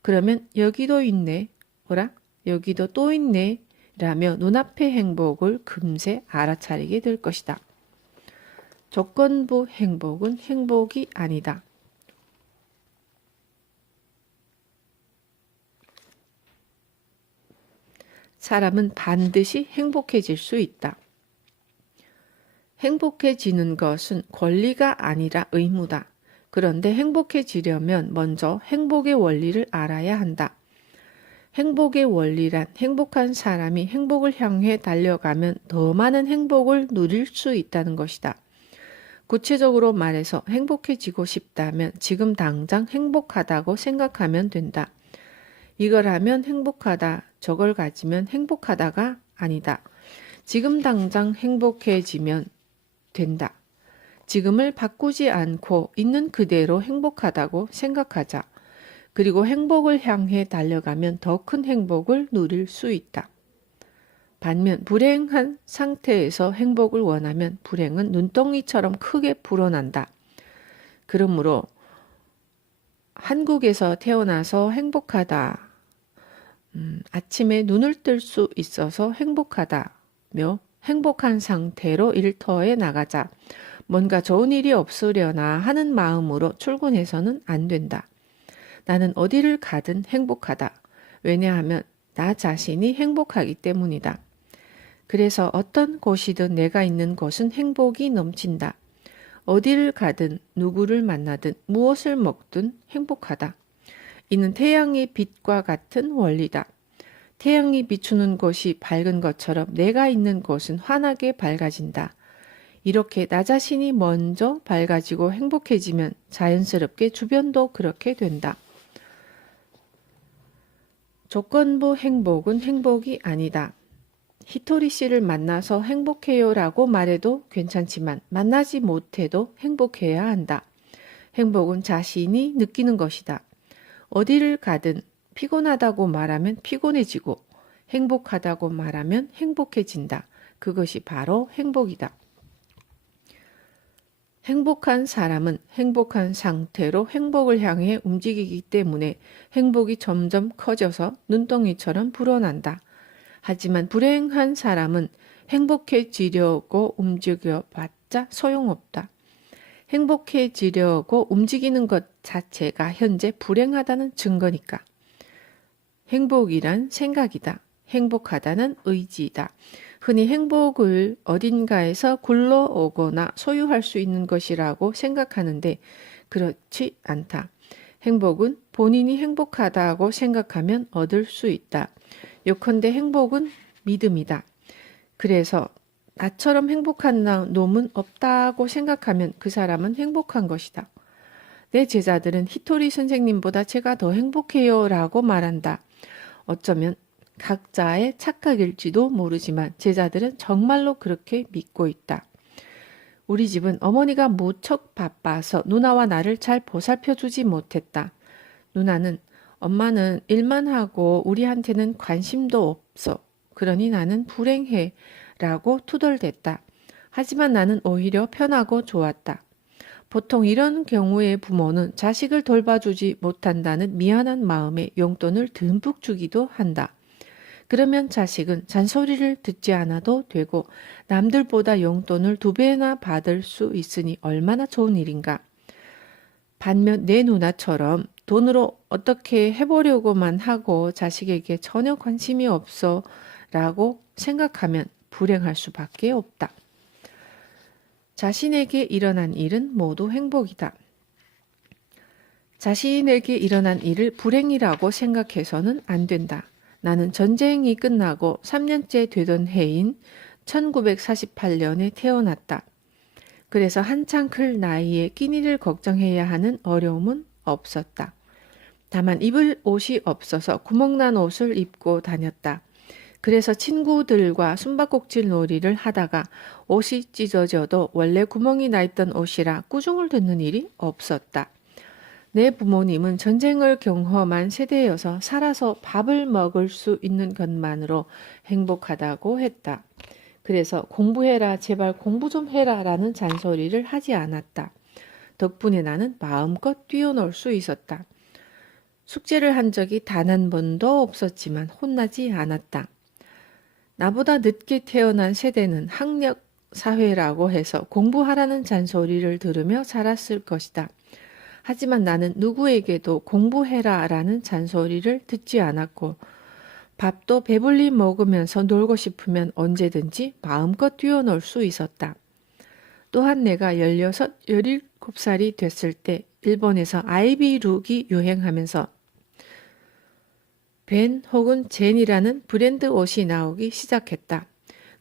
그러면 여기도 있네, 뭐라? 여기도 또 있네 라며 눈앞의 행복을 금세 알아차리게 될 것이다. 조건부 행복은 행복이 아니다. 사람은 반드시 행복해질 수 있다. 행복해지는 것은 권리가 아니라 의무다. 그런데 행복해지려면 먼저 행복의 원리를 알아야 한다. 행복의 원리란 행복한 사람이 행복을 향해 달려가면 더 많은 행복을 누릴 수 있다는 것이다. 구체적으로 말해서 행복해지고 싶다면 지금 당장 행복하다고 생각하면 된다. 이걸 하면 행복하다, 저걸 가지면 행복하다가 아니다. 지금 당장 행복해지면 된다. 지금을 바꾸지 않고 있는 그대로 행복하다고 생각하자. 그리고 행복을 향해 달려가면 더 큰 행복을 누릴 수 있다. 반면 불행한 상태에서 행복을 원하면 불행은 눈덩이처럼 크게 불어난다. 그러므로 한국에서 태어나서 행복하다. 아침에 눈을 뜰 수 있어서 행복하다며 행복한 상태로 일터에 나가자. 뭔가 좋은 일이 없으려나 하는 마음으로 출근해서는 안 된다. 나는 어디를 가든 행복하다. 왜냐하면 나 자신이 행복하기 때문이다. 그래서 어떤 곳이든 내가 있는 곳은 행복이 넘친다. 어디를 가든 누구를 만나든 무엇을 먹든 행복하다. 이는 태양의 빛과 같은 원리다. 태양이 비추는 곳이 밝은 것처럼 내가 있는 곳은 환하게 밝아진다. 이렇게 나 자신이 먼저 밝아지고 행복해지면 자연스럽게 주변도 그렇게 된다. 조건부 행복은 행복이 아니다. 히토리 씨를 만나서 행복해요 라고 말해도 괜찮지만 만나지 못해도 행복해야 한다. 행복은 자신이 느끼는 것이다. 어디를 가든 피곤하다고 말하면 피곤해지고 행복하다고 말하면 행복해진다. 그것이 바로 행복이다. 행복한 사람은 행복한 상태로 행복을 향해 움직이기 때문에 행복이 점점 커져서 눈덩이처럼 불어난다. 하지만 불행한 사람은 행복해지려고 움직여봤자 소용없다. 행복해지려고 움직이는 것 자체가 현재 불행하다는 증거니까. 행복이란 생각이다. 행복하다는 의지이다. 흔히 행복을 어딘가에서 굴러오거나 소유할 수 있는 것이라고 생각하는데 그렇지 않다. 행복은 본인이 행복하다고 생각하면 얻을 수 있다. 요컨대 행복은 믿음이다. 그래서 나처럼 행복한 놈은 없다고 생각하면 그 사람은 행복한 것이다. 내 제자들은 히토리 선생님보다 제가 더 행복해요 라고 말한다. 어쩌면 각자의 착각일지도 모르지만 제자들은 정말로 그렇게 믿고 있다. 우리 집은 어머니가 무척 바빠서 누나와 나를 잘 보살펴주지 못했다. 누나는 엄마는 일만 하고 우리한테는 관심도 없어. 그러니 나는 불행해 라고 투덜댔다. 하지만 나는 오히려 편하고 좋았다. 보통 이런 경우의 부모는 자식을 돌봐주지 못한다는 미안한 마음에 용돈을 듬뿍 주기도 한다. 그러면 자식은 잔소리를 듣지 않아도 되고 남들보다 용돈을 2배나 받을 수 있으니 얼마나 좋은 일인가. 반면 내 누나처럼 돈으로 어떻게 해보려고만 하고 자식에게 전혀 관심이 없어 라고 생각하면 불행할 수밖에 없다. 자신에게 일어난 일은 모두 행복이다. 자신에게 일어난 일을 불행이라고 생각해서는 안 된다. 나는 전쟁이 끝나고 3년째 되던 해인 1948년에 태어났다. 그래서 한창 클 나이에 끼니를 걱정해야 하는 어려움은 없었다. 다만 입을 옷이 없어서 구멍난 옷을 입고 다녔다. 그래서 친구들과 숨바꼭질 놀이를 하다가 옷이 찢어져도 원래 구멍이 나 있던 옷이라 꾸중을 듣는 일이 없었다. 내 부모님은 전쟁을 경험한 세대여서 살아서 밥을 먹을 수 있는 것만으로 행복하다고 했다. 그래서 공부해라, 제발 공부 좀 해라 라는 잔소리를 하지 않았다. 덕분에 나는 마음껏 뛰어놀 수 있었다. 숙제를 한 적이 단 한 번도 없었지만 혼나지 않았다. 나보다 늦게 태어난 세대는 학력 사회라고 해서 공부하라는 잔소리를 들으며 자랐을 것이다. 하지만 나는 누구에게도 공부해라 라는 잔소리를 듣지 않았고 밥도 배불리 먹으면서 놀고 싶으면 언제든지 마음껏 뛰어놀 수 있었다. 또한 내가 16, 17살이 됐을 때 일본에서 아이비룩이 유행하면서 벤 혹은 젠이라는 브랜드 옷이 나오기 시작했다.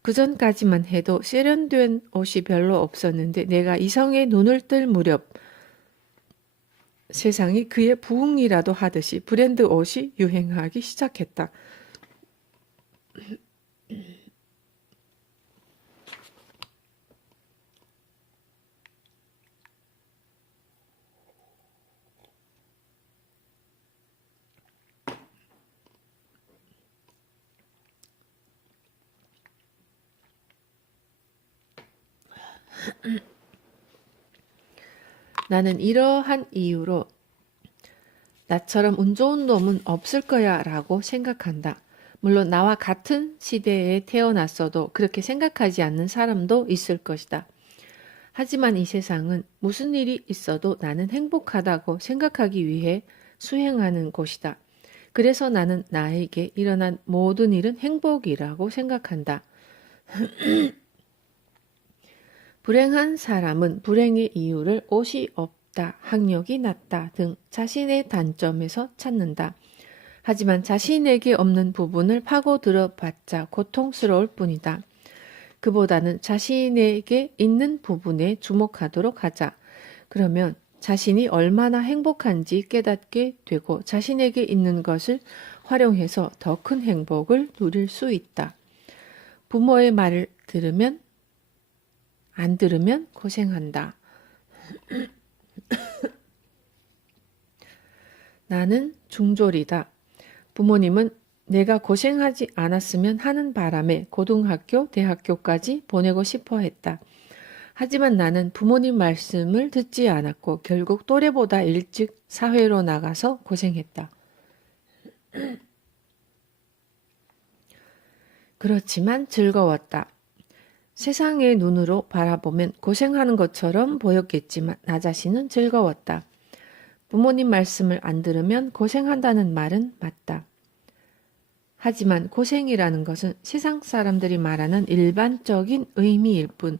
그 전까지만 해도 세련된 옷이 별로 없었는데 내가 이성의 눈을 뜰 무렵 세상이 그의 부흥이라도 하듯이 브랜드 옷이 유행하기 시작했다. 나는 이러한 이유로 나처럼 운 좋은 놈은 없을 거야 라고 생각한다. 물론 나와 같은 시대에 태어났어도 그렇게 생각하지 않는 사람도 있을 것이다. 하지만 이 세상은 무슨 일이 있어도 나는 행복하다고 생각하기 위해 수행하는 곳이다. 그래서 나는 나에게 일어난 모든 일은 행복이라고 생각한다. 불행한 사람은 불행의 이유를 옷이 없다, 학력이 낮다 등 자신의 단점에서 찾는다. 하지만 자신에게 없는 부분을 파고들어 봤자 고통스러울 뿐이다. 그보다는 자신에게 있는 부분에 주목하도록 하자. 그러면 자신이 얼마나 행복한지 깨닫게 되고 자신에게 있는 것을 활용해서 더 큰 행복을 누릴 수 있다. 부모의 말을 들으면 안 들으면 고생한다. 나는 중졸이다. 부모님은 내가 고생하지 않았으면 하는 바람에 고등학교, 대학교까지 보내고 싶어 했다. 하지만 나는 부모님 말씀을 듣지 않았고 결국 또래보다 일찍 사회로 나가서 고생했다. 그렇지만 즐거웠다. 세상의 눈으로 바라보면 고생하는 것처럼 보였겠지만 나 자신은 즐거웠다. 부모님 말씀을 안 들으면 고생한다는 말은 맞다. 하지만 고생이라는 것은 세상 사람들이 말하는 일반적인 의미일 뿐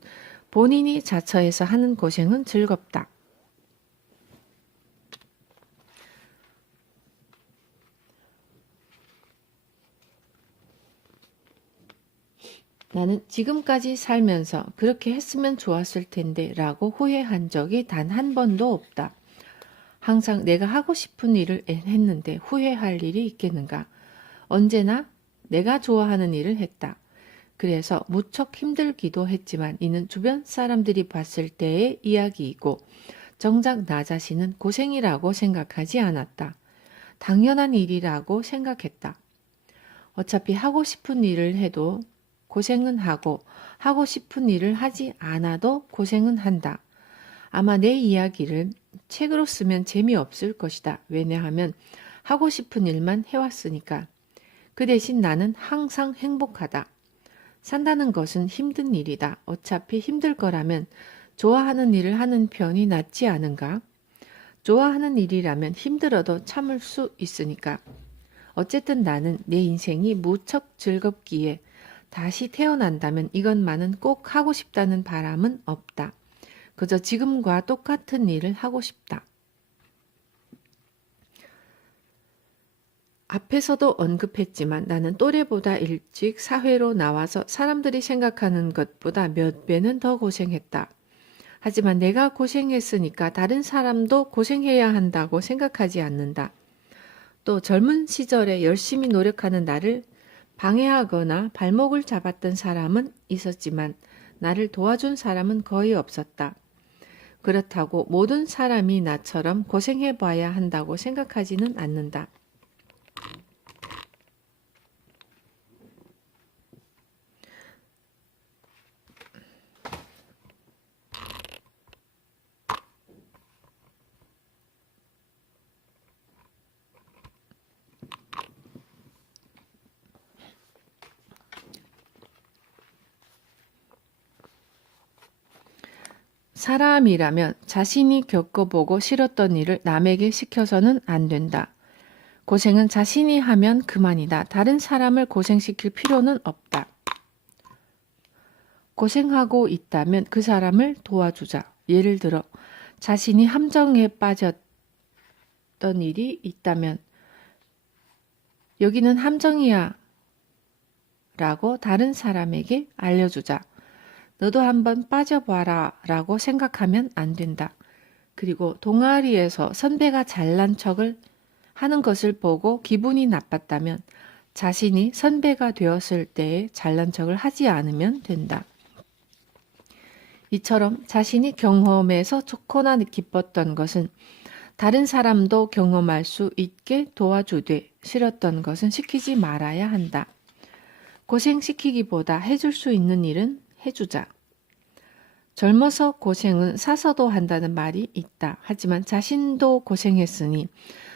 본인이 자처해서 하는 고생은 즐겁다. 나는 지금까지 살면서 그렇게 했으면 좋았을 텐데 라고 후회한 적이 단 한 번도 없다. 항상 내가 하고 싶은 일을 했는데 후회할 일이 있겠는가? 언제나 내가 좋아하는 일을 했다. 그래서 무척 힘들기도 했지만 이는 주변 사람들이 봤을 때의 이야기이고 정작 나 자신은 고생이라고 생각하지 않았다. 당연한 일이라고 생각했다. 어차피 하고 싶은 일을 해도 고생은 하고 싶은 일을 하지 않아도 고생은 한다. 아마 내 이야기를 책으로 쓰면 재미없을 것이다. 왜냐하면 하고 싶은 일만 해왔으니까. 그 대신 나는 항상 행복하다. 산다는 것은 힘든 일이다. 어차피 힘들 거라면 좋아하는 일을 하는 편이 낫지 않은가? 좋아하는 일이라면 힘들어도 참을 수 있으니까. 어쨌든 나는 내 인생이 무척 즐겁기에 다시 태어난다면 이것만은 꼭 하고 싶다는 바람은 없다. 그저 지금과 똑같은 일을 하고 싶다. 앞에서도 언급했지만 나는 또래보다 일찍 사회로 나와서 사람들이 생각하는 것보다 몇 배는 더 고생했다. 하지만 내가 고생했으니까 다른 사람도 고생해야 한다고 생각하지 않는다. 또 젊은 시절에 열심히 노력하는 나를 방해하거나 발목을 잡았던 사람은 있었지만 나를 도와준 사람은 거의 없었다. 그렇다고 모든 사람이 나처럼 고생해봐야 한다고 생각하지는 않는다. 사람이라면 자신이 겪어보고 싫었던 일을 남에게 시켜서는 안 된다. 고생은 자신이 하면 그만이다. 다른 사람을 고생시킬 필요는 없다. 고생하고 있다면 그 사람을 도와주자. 예를 들어 자신이 함정에 빠졌던 일이 있다면 여기는 함정이야 라고 다른 사람에게 알려주자. 너도 한번 빠져봐라 라고 생각하면 안 된다. 그리고 동아리에서 선배가 잘난 척을 하는 것을 보고 기분이 나빴다면 자신이 선배가 되었을 때에 잘난 척을 하지 않으면 된다. 이처럼 자신이 경험해서 좋거나 기뻤던 것은 다른 사람도 경험할 수 있게 도와주되 싫었던 것은 시키지 말아야 한다. 고생시키기보다 해줄 수 있는 일은 해주자. 젊어서 고생은 사서도 한다는 말이 있다. 하지만 자신도 고생했으니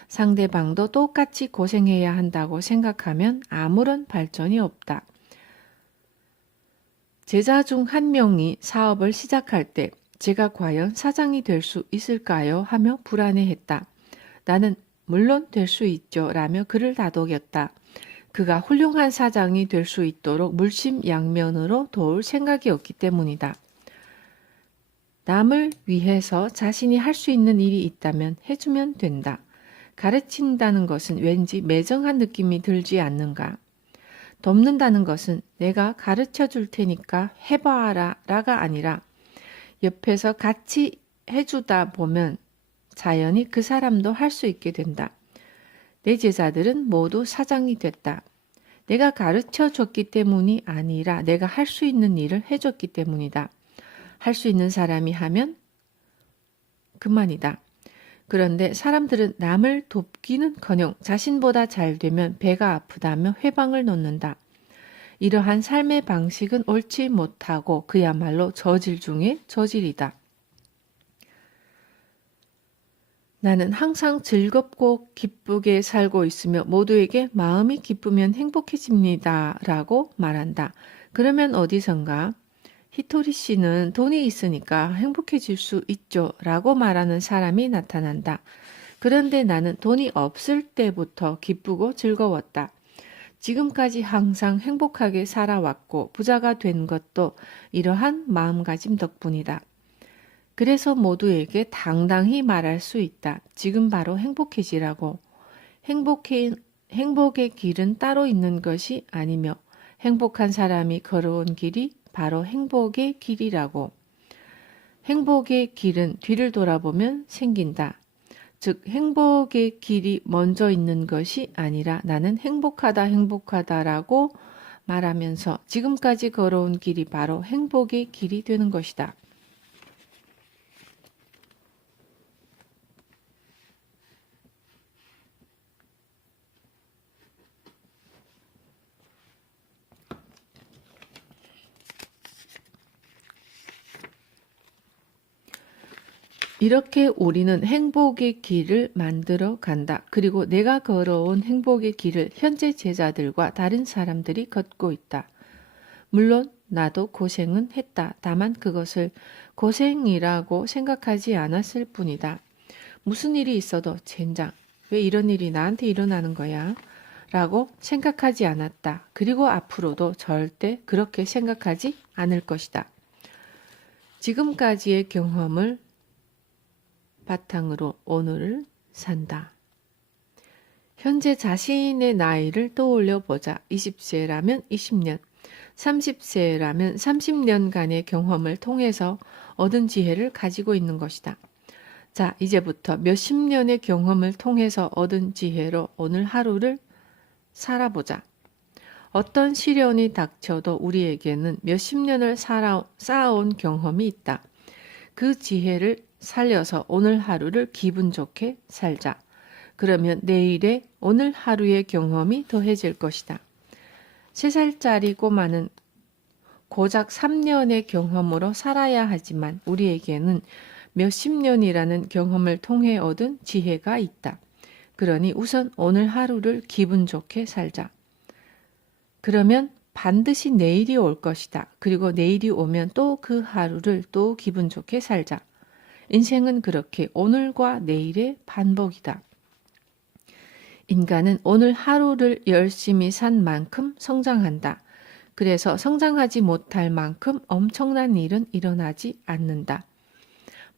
상대방도 똑같이 고생해야 한다고 생각하면 아무런 발전이 없다. 제자 중 한 명이 사업을 시작할 때 제가 과연 사장이 될 수 있을까요? 하며 불안해했다. 나는 물론 될 수 있죠 라며 그를 다독였다. 그가 훌륭한 사장이 될 수 있도록 물심양면으로 도울 생각이었기 때문이다. 남을 위해서 자신이 할 수 있는 일이 있다면 해주면 된다. 가르친다는 것은 왠지 매정한 느낌이 들지 않는가? 돕는다는 것은 내가 가르쳐 줄 테니까 해봐라 라가 아니라 옆에서 같이 해주다 보면 자연히 그 사람도 할 수 있게 된다. 내 제자들은 모두 사장이 됐다. 내가 가르쳐 줬기 때문이 아니라 내가 할 수 있는 일을 해줬기 때문이다. 할 수 있는 사람이 하면 그만이다. 그런데 사람들은 남을 돕기는커녕 자신보다 잘 되면 배가 아프다며 회방을 놓는다. 이러한 삶의 방식은 옳지 못하고 그야말로 저질 중에 저질이다. 나는 항상 즐겁고 기쁘게 살고 있으며 모두에게 마음이 기쁘면 행복해집니다. 라고 말한다. 그러면 어디선가 히토리 씨는 돈이 있으니까 행복해질 수 있죠. 라고 말하는 사람이 나타난다. 그런데 나는 돈이 없을 때부터 기쁘고 즐거웠다. 지금까지 항상 행복하게 살아왔고 부자가 된 것도 이러한 마음가짐 덕분이다. 그래서 모두에게 당당히 말할 수 있다. 지금 바로 행복해지라고. 행복의 길은 따로 있는 것이 아니며 행복한 사람이 걸어온 길이 바로 행복의 길이라고. 행복의 길은 뒤를 돌아보면 생긴다. 즉 행복의 길이 먼저 있는 것이 아니라 나는 행복하다라고 말하면서 지금까지 걸어온 길이 바로 행복의 길이 되는 것이다. 이렇게 우리는 행복의 길을 만들어 간다. 그리고 내가 걸어온 행복의 길을 현재 제자들과 다른 사람들이 걷고 있다. 물론 나도 고생은 했다. 다만 그것을 고생이라고 생각하지 않았을 뿐이다. 무슨 일이 있어도 젠장, 왜 이런 일이 나한테 일어나는 거야? 라고 생각하지 않았다. 그리고 앞으로도 절대 그렇게 생각하지 않을 것이다. 지금까지의 경험을 바탕으로 오늘을 산다. 현재 자신의 나이를 떠올려 보자. 20세라면 20년, 30세라면 30년간의 경험을 통해서 얻은 지혜를 가지고 있는 것이다. 자, 이제부터 몇십 년의 경험을 통해서 얻은 지혜로 오늘 하루를 살아보자. 어떤 시련이 닥쳐도 우리에게는 몇십 년을 쌓아온 경험이 있다. 그 지혜를 살려서 오늘 하루를 기분 좋게 살자. 그러면 내일의 오늘 하루의 경험이 더해질 것이다. 3살짜리 꼬마는 고작 3년의 경험으로 살아야 하지만 우리에게는 몇십 년이라는 경험을 통해 얻은 지혜가 있다. 그러니 우선 오늘 하루를 기분 좋게 살자. 그러면 반드시 내일이 올 것이다. 그리고 내일이 오면 또 그 하루를 또 기분 좋게 살자. 인생은 그렇게 오늘과 내일의 반복이다. 인간은 오늘 하루를 열심히 산 만큼 성장한다. 그래서 성장하지 못할 만큼 엄청난 일은 일어나지 않는다.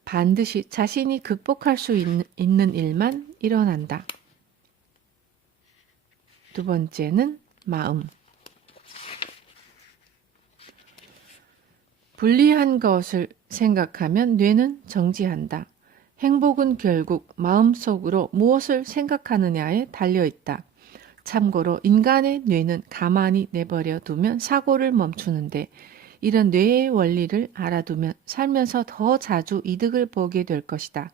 반드시 자신이 극복할 수 있는 일만 일어난다. 두 번째는 마음. 불리한 것을 생각하면 뇌는 정지한다. 행복은 결국 마음속으로 무엇을 생각하느냐에 달려있다. 참고로 인간의 뇌는 가만히 내버려 두면 사고를 멈추는데 이런 뇌의 원리를 알아두면 살면서 더 자주 이득을 보게 될 것이다.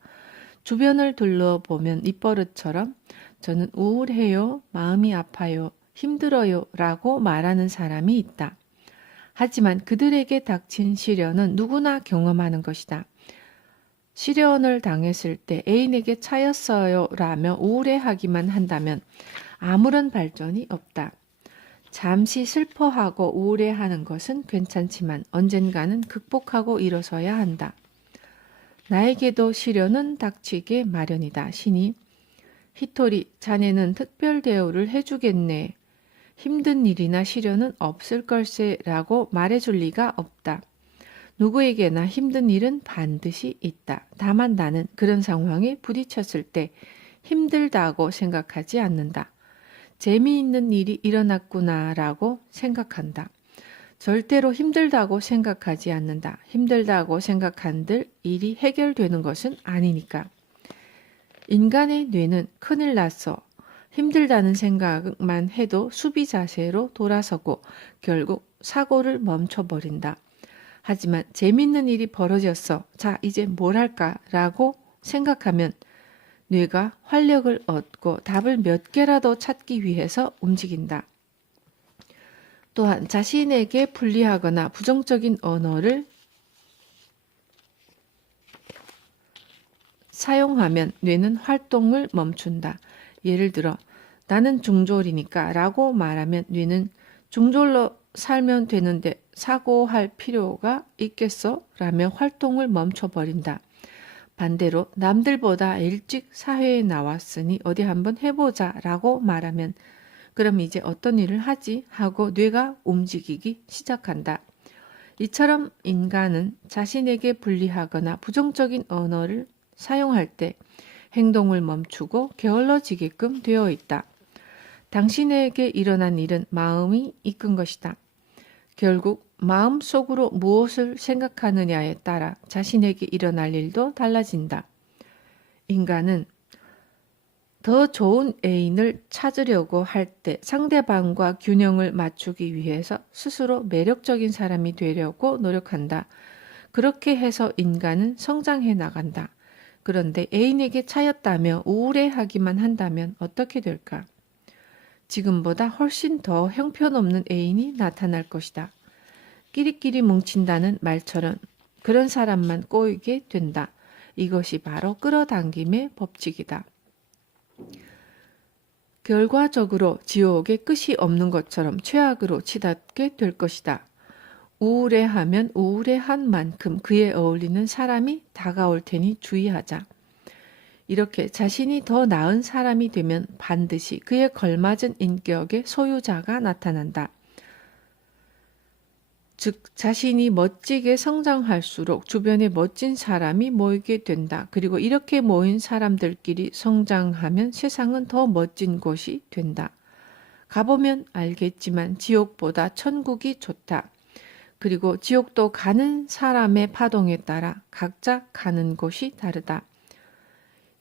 주변을 둘러보면 입버릇처럼 저는 우울해요, 마음이 아파요, 힘들어요 라고 말하는 사람이 있다. 하지만 그들에게 닥친 시련은 누구나 경험하는 것이다. 시련을 당했을 때 애인에게 차였어요 라며 우울해하기만 한다면 아무런 발전이 없다. 잠시 슬퍼하고 우울해하는 것은 괜찮지만 언젠가는 극복하고 일어서야 한다. 나에게도 시련은 닥치게 마련이다. 신이 히토리, 자네는 특별 대우를 해주겠네. 힘든 일이나 시련은 없을 걸세 라고 말해줄 리가 없다. 누구에게나 힘든 일은 반드시 있다. 다만 나는 그런 상황에 부딪혔을 때 힘들다고 생각하지 않는다. 재미있는 일이 일어났구나 라고 생각한다. 절대로 힘들다고 생각하지 않는다. 힘들다고 생각한들 일이 해결되는 것은 아니니까. 인간의 뇌는 큰일 났어. 힘들다는 생각만 해도 수비 자세로 돌아서고 결국 사고를 멈춰버린다. 하지만 재밌는 일이 벌어졌어. 자, 이제 뭘 할까? 라고 생각하면 뇌가 활력을 얻고 답을 몇 개라도 찾기 위해서 움직인다. 또한 자신에게 불리하거나 부정적인 언어를 사용하면 뇌는 활동을 멈춘다. 예를 들어 나는 중졸이니까 라고 말하면 뇌는 중졸로 살면 되는데 사고할 필요가 있겠어? 라며 활동을 멈춰버린다. 반대로 남들보다 일찍 사회에 나왔으니 어디 한번 해보자 라고 말하면 그럼 이제 어떤 일을 하지? 하고 뇌가 움직이기 시작한다. 이처럼 인간은 자신에게 불리하거나 부정적인 언어를 사용할 때 행동을 멈추고 게을러지게끔 되어 있다. 당신에게 일어난 일은 마음이 이끈 것이다. 결국 마음속으로 무엇을 생각하느냐에 따라 자신에게 일어날 일도 달라진다. 인간은 더 좋은 애인을 찾으려고 할 때 상대방과 균형을 맞추기 위해서 스스로 매력적인 사람이 되려고 노력한다. 그렇게 해서 인간은 성장해 나간다. 그런데 애인에게 차였다며 우울해하기만 한다면 어떻게 될까? 지금보다 훨씬 더 형편없는 애인이 나타날 것이다. 끼리끼리 뭉친다는 말처럼 그런 사람만 꼬이게 된다. 이것이 바로 끌어당김의 법칙이다. 결과적으로 지옥의 끝이 없는 것처럼 최악으로 치닫게 될 것이다. 우울해하면 우울해한 만큼 그에 어울리는 사람이 다가올 테니 주의하자. 이렇게 자신이 더 나은 사람이 되면 반드시 그에 걸맞은 인격의 소유자가 나타난다. 즉 자신이 멋지게 성장할수록 주변에 멋진 사람이 모이게 된다. 그리고 이렇게 모인 사람들끼리 성장하면 세상은 더 멋진 곳이 된다. 가보면 알겠지만 지옥보다 천국이 좋다. 그리고 지옥도 가는 사람의 파동에 따라 각자 가는 곳이 다르다.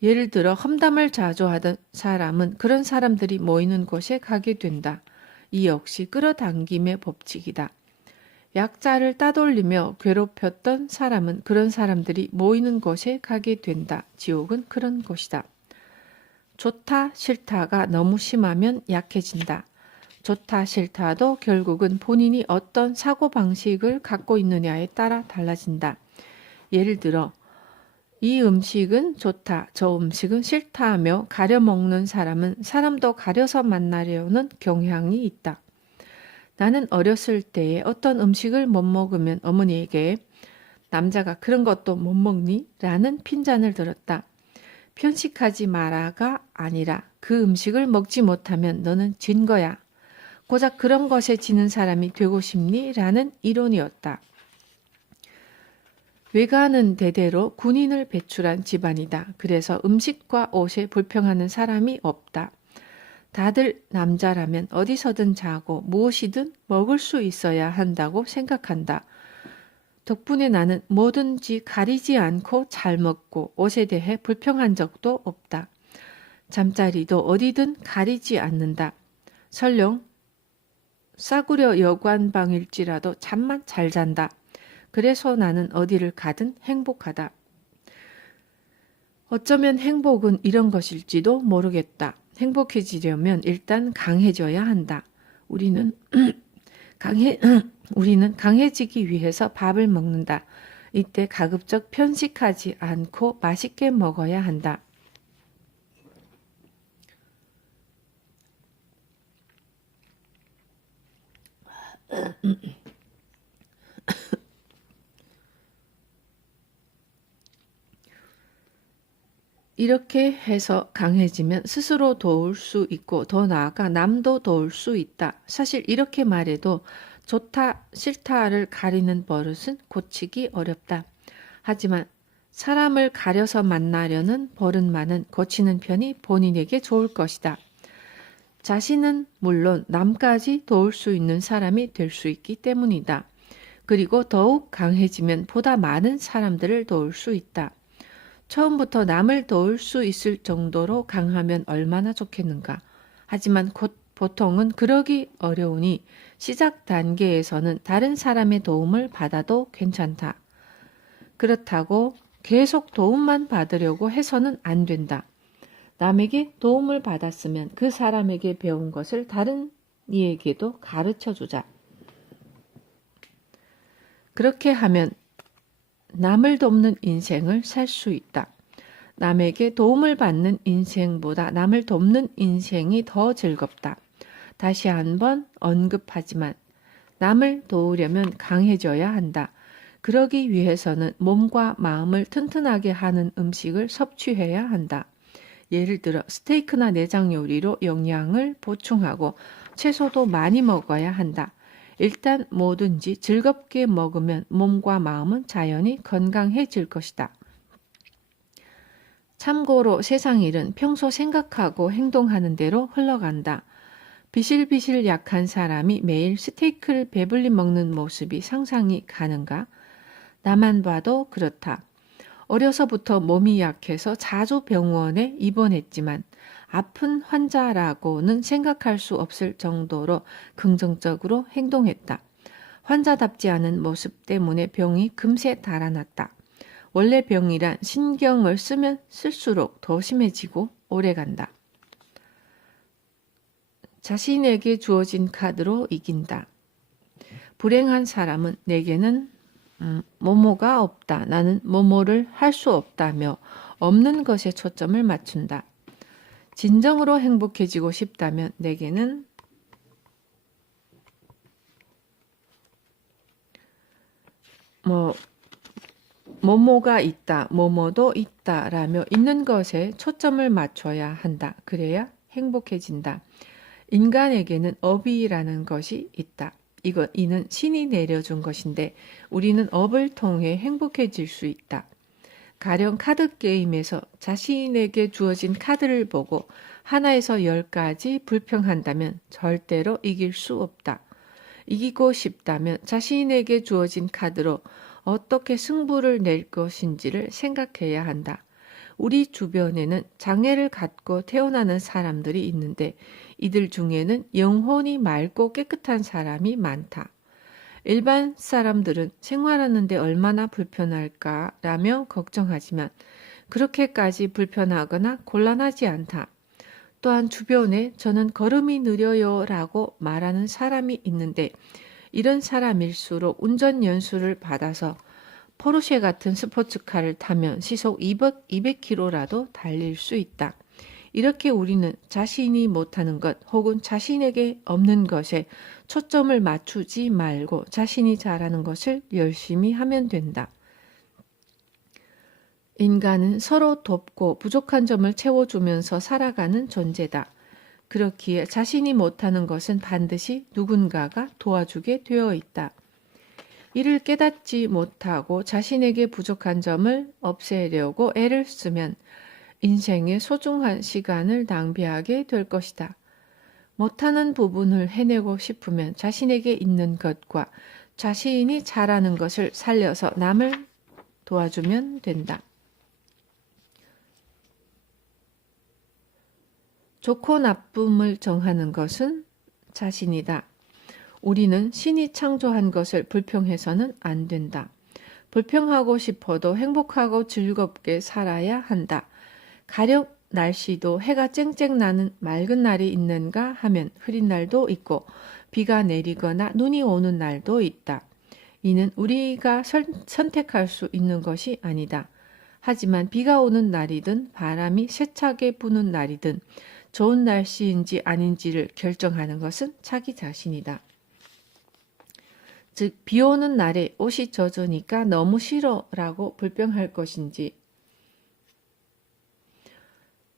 예를 들어 험담을 자주 하던 사람은 그런 사람들이 모이는 곳에 가게 된다. 이 역시 끌어당김의 법칙이다. 약자를 따돌리며 괴롭혔던 사람은 그런 사람들이 모이는 곳에 가게 된다. 지옥은 그런 곳이다. 좋다, 싫다가 너무 심하면 약해진다. 좋다, 싫다도 결국은 본인이 어떤 사고방식을 갖고 있느냐에 따라 달라진다. 예를 들어 이 음식은 좋다, 저 음식은 싫다 하며 가려 먹는 사람은 사람도 가려서 만나려는 경향이 있다. 나는 어렸을 때에 어떤 음식을 못 먹으면 어머니에게 남자가 그런 것도 못 먹니? 라는 핀잔을 들었다. 편식하지 마라가 아니라 그 음식을 먹지 못하면 너는 진 거야. 고작 그런 것에 지는 사람이 되고 싶니? 라는 이론이었다. 외가는 대대로 군인을 배출한 집안이다. 그래서 음식과 옷에 불평하는 사람이 없다. 다들 남자라면 어디서든 자고 무엇이든 먹을 수 있어야 한다고 생각한다. 덕분에 나는 뭐든지 가리지 않고 잘 먹고 옷에 대해 불평한 적도 없다. 잠자리도 어디든 가리지 않는다. 설령 싸구려 여관방일지라도 잠만 잘 잔다. 그래서 나는 어디를 가든 행복하다. 어쩌면 행복은 이런 것일지도 모르겠다. 행복해지려면 일단 강해져야 한다. 우리는 강해지기 위해서 밥을 먹는다. 이때 가급적 편식하지 않고 맛있게 먹어야 한다. 이렇게 해서 강해지면 스스로 도울 수 있고 더 나아가 남도 도울 수 있다. 사실 이렇게 말해도 좋다, 싫다를 가리는 버릇은 고치기 어렵다. 하지만 사람을 가려서 만나려는 버릇만은 고치는 편이 본인에게 좋을 것이다. 자신은 물론 남까지 도울 수 있는 사람이 될 수 있기 때문이다. 그리고 더욱 강해지면 보다 많은 사람들을 도울 수 있다. 처음부터 남을 도울 수 있을 정도로 강하면 얼마나 좋겠는가. 하지만 보통은 그러기 어려우니 시작 단계에서는 다른 사람의 도움을 받아도 괜찮다. 그렇다고 계속 도움만 받으려고 해서는 안 된다. 남에게 도움을 받았으면 그 사람에게 배운 것을 다른 이에게도 가르쳐 주자. 그렇게 하면 남을 돕는 인생을 살 수 있다. 남에게 도움을 받는 인생보다 남을 돕는 인생이 더 즐겁다. 다시 한번 언급하지만 남을 도우려면 강해져야 한다. 그러기 위해서는 몸과 마음을 튼튼하게 하는 음식을 섭취해야 한다. 예를 들어 스테이크나 내장 요리로 영양을 보충하고 채소도 많이 먹어야 한다. 일단 뭐든지 즐겁게 먹으면 몸과 마음은 자연히 건강해질 것이다. 참고로 세상 일은 평소 생각하고 행동하는 대로 흘러간다. 비실비실 약한 사람이 매일 스테이크를 배불리 먹는 모습이 상상이 가는가? 나만 봐도 그렇다. 어려서부터 몸이 약해서 자주 병원에 입원했지만 아픈 환자라고는 생각할 수 없을 정도로 긍정적으로 행동했다. 환자답지 않은 모습 때문에 병이 금세 달아났다. 원래 병이란 신경을 쓰면 쓸수록 더 심해지고 오래간다. 자신에게 주어진 카드로 이긴다. 불행한 사람은 내게는 뭐뭐가 없다. 나는 뭐뭐를 할 수 없다며 없는 것에 초점을 맞춘다. 진정으로 행복해지고 싶다면 내게는 뭐뭐가 있다, 뭐뭐도 있다 라며 있는 것에 초점을 맞춰야 한다. 그래야 행복해진다. 인간에게는 업이라는 것이 있다. 이는 신이 내려준 것인데 우리는 업을 통해 행복해질 수 있다. 가령 카드 게임에서 자신에게 주어진 카드를 보고 하나에서 10까지 불평한다면 절대로 이길 수 없다. 이기고 싶다면 자신에게 주어진 카드로 어떻게 승부를 낼 것인지를 생각해야 한다. 우리 주변에는 장애를 갖고 태어나는 사람들이 있는데 이들 중에는 영혼이 맑고 깨끗한 사람이 많다. 일반 사람들은 생활하는데 얼마나 불편할까라며 걱정하지만 그렇게까지 불편하거나 곤란하지 않다. 또한 주변에 저는 걸음이 느려요 라고 말하는 사람이 있는데 이런 사람일수록 운전 연수를 받아서 포르쉐 같은 스포츠카를 타면 시속 200km라도 달릴 수 있다. 이렇게 우리는 자신이 못하는 것 혹은 자신에게 없는 것에 초점을 맞추지 말고 자신이 잘하는 것을 열심히 하면 된다. 인간은 서로 돕고 부족한 점을 채워주면서 살아가는 존재다. 그렇기에 자신이 못하는 것은 반드시 누군가가 도와주게 되어 있다. 이를 깨닫지 못하고 자신에게 부족한 점을 없애려고 애를 쓰면 인생의 소중한 시간을 낭비하게 될 것이다. 못하는 부분을 해내고 싶으면 자신에게 있는 것과 자신이 잘하는 것을 살려서 남을 도와주면 된다. 좋고 나쁨을 정하는 것은 자신이다. 우리는 신이 창조한 것을 불평해서는 안 된다. 불평하고 싶어도 행복하고 즐겁게 살아야 한다. 가령 날씨도 해가 쨍쨍 나는 맑은 날이 있는가 하면 흐린 날도 있고 비가 내리거나 눈이 오는 날도 있다. 이는 우리가 선택할 수 있는 것이 아니다. 하지만 비가 오는 날이든 바람이 세차게 부는 날이든 좋은 날씨인지 아닌지를 결정하는 것은 자기 자신이다. 즉, 비 오는 날에 옷이 젖으니까 너무 싫어라고 불평할 것인지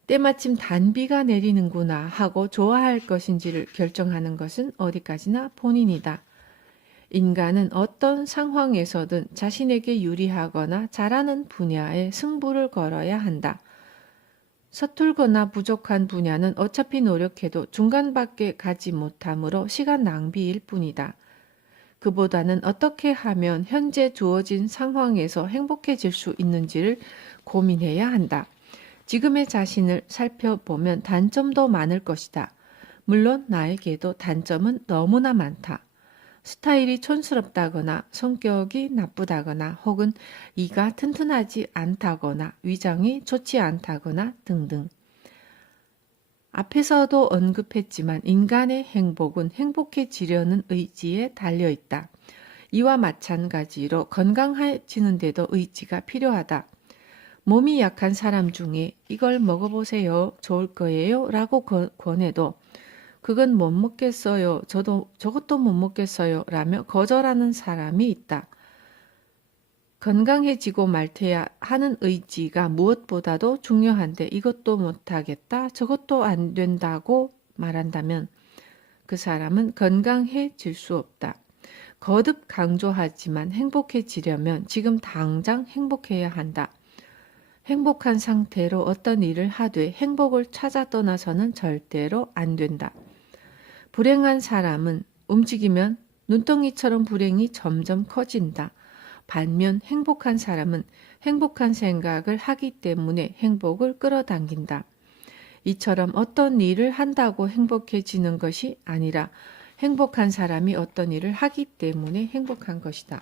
때마침 단비가 내리는구나 하고 좋아할 것인지를 결정하는 것은 어디까지나 본인이다. 인간은 어떤 상황에서든 자신에게 유리하거나 잘하는 분야에 승부를 걸어야 한다. 서툴거나 부족한 분야는 어차피 노력해도 중간밖에 가지 못하므로 시간 낭비일 뿐이다. 그보다는 어떻게 하면 현재 주어진 상황에서 행복해질 수 있는지를 고민해야 한다. 지금의 자신을 살펴보면 단점도 많을 것이다. 물론 나에게도 단점은 너무나 많다. 스타일이 촌스럽다거나 성격이 나쁘다거나 혹은 이가 튼튼하지 않다거나 위장이 좋지 않다거나 등등. 앞에서도 언급했지만 인간의 행복은 행복해지려는 의지에 달려있다. 이와 마찬가지로 건강해지는데도 의지가 필요하다. 몸이 약한 사람 중에 이걸 먹어보세요. 좋을 거예요. 라고 권해도 그건 못 먹겠어요. 저것도 못 먹겠어요. 라며 거절하는 사람이 있다. 건강해지고 말테야 하는 의지가 무엇보다도 중요한데 이것도 못하겠다, 저것도 안 된다고 말한다면 그 사람은 건강해질 수 없다. 거듭 강조하지만 행복해지려면 지금 당장 행복해야 한다. 행복한 상태로 어떤 일을 하되 행복을 찾아 떠나서는 절대로 안 된다. 불행한 사람은 움직이면 눈덩이처럼 불행이 점점 커진다. 반면 행복한 사람은 행복한 생각을 하기 때문에 행복을 끌어당긴다. 이처럼 어떤 일을 한다고 행복해지는 것이 아니라 행복한 사람이 어떤 일을 하기 때문에 행복한 것이다.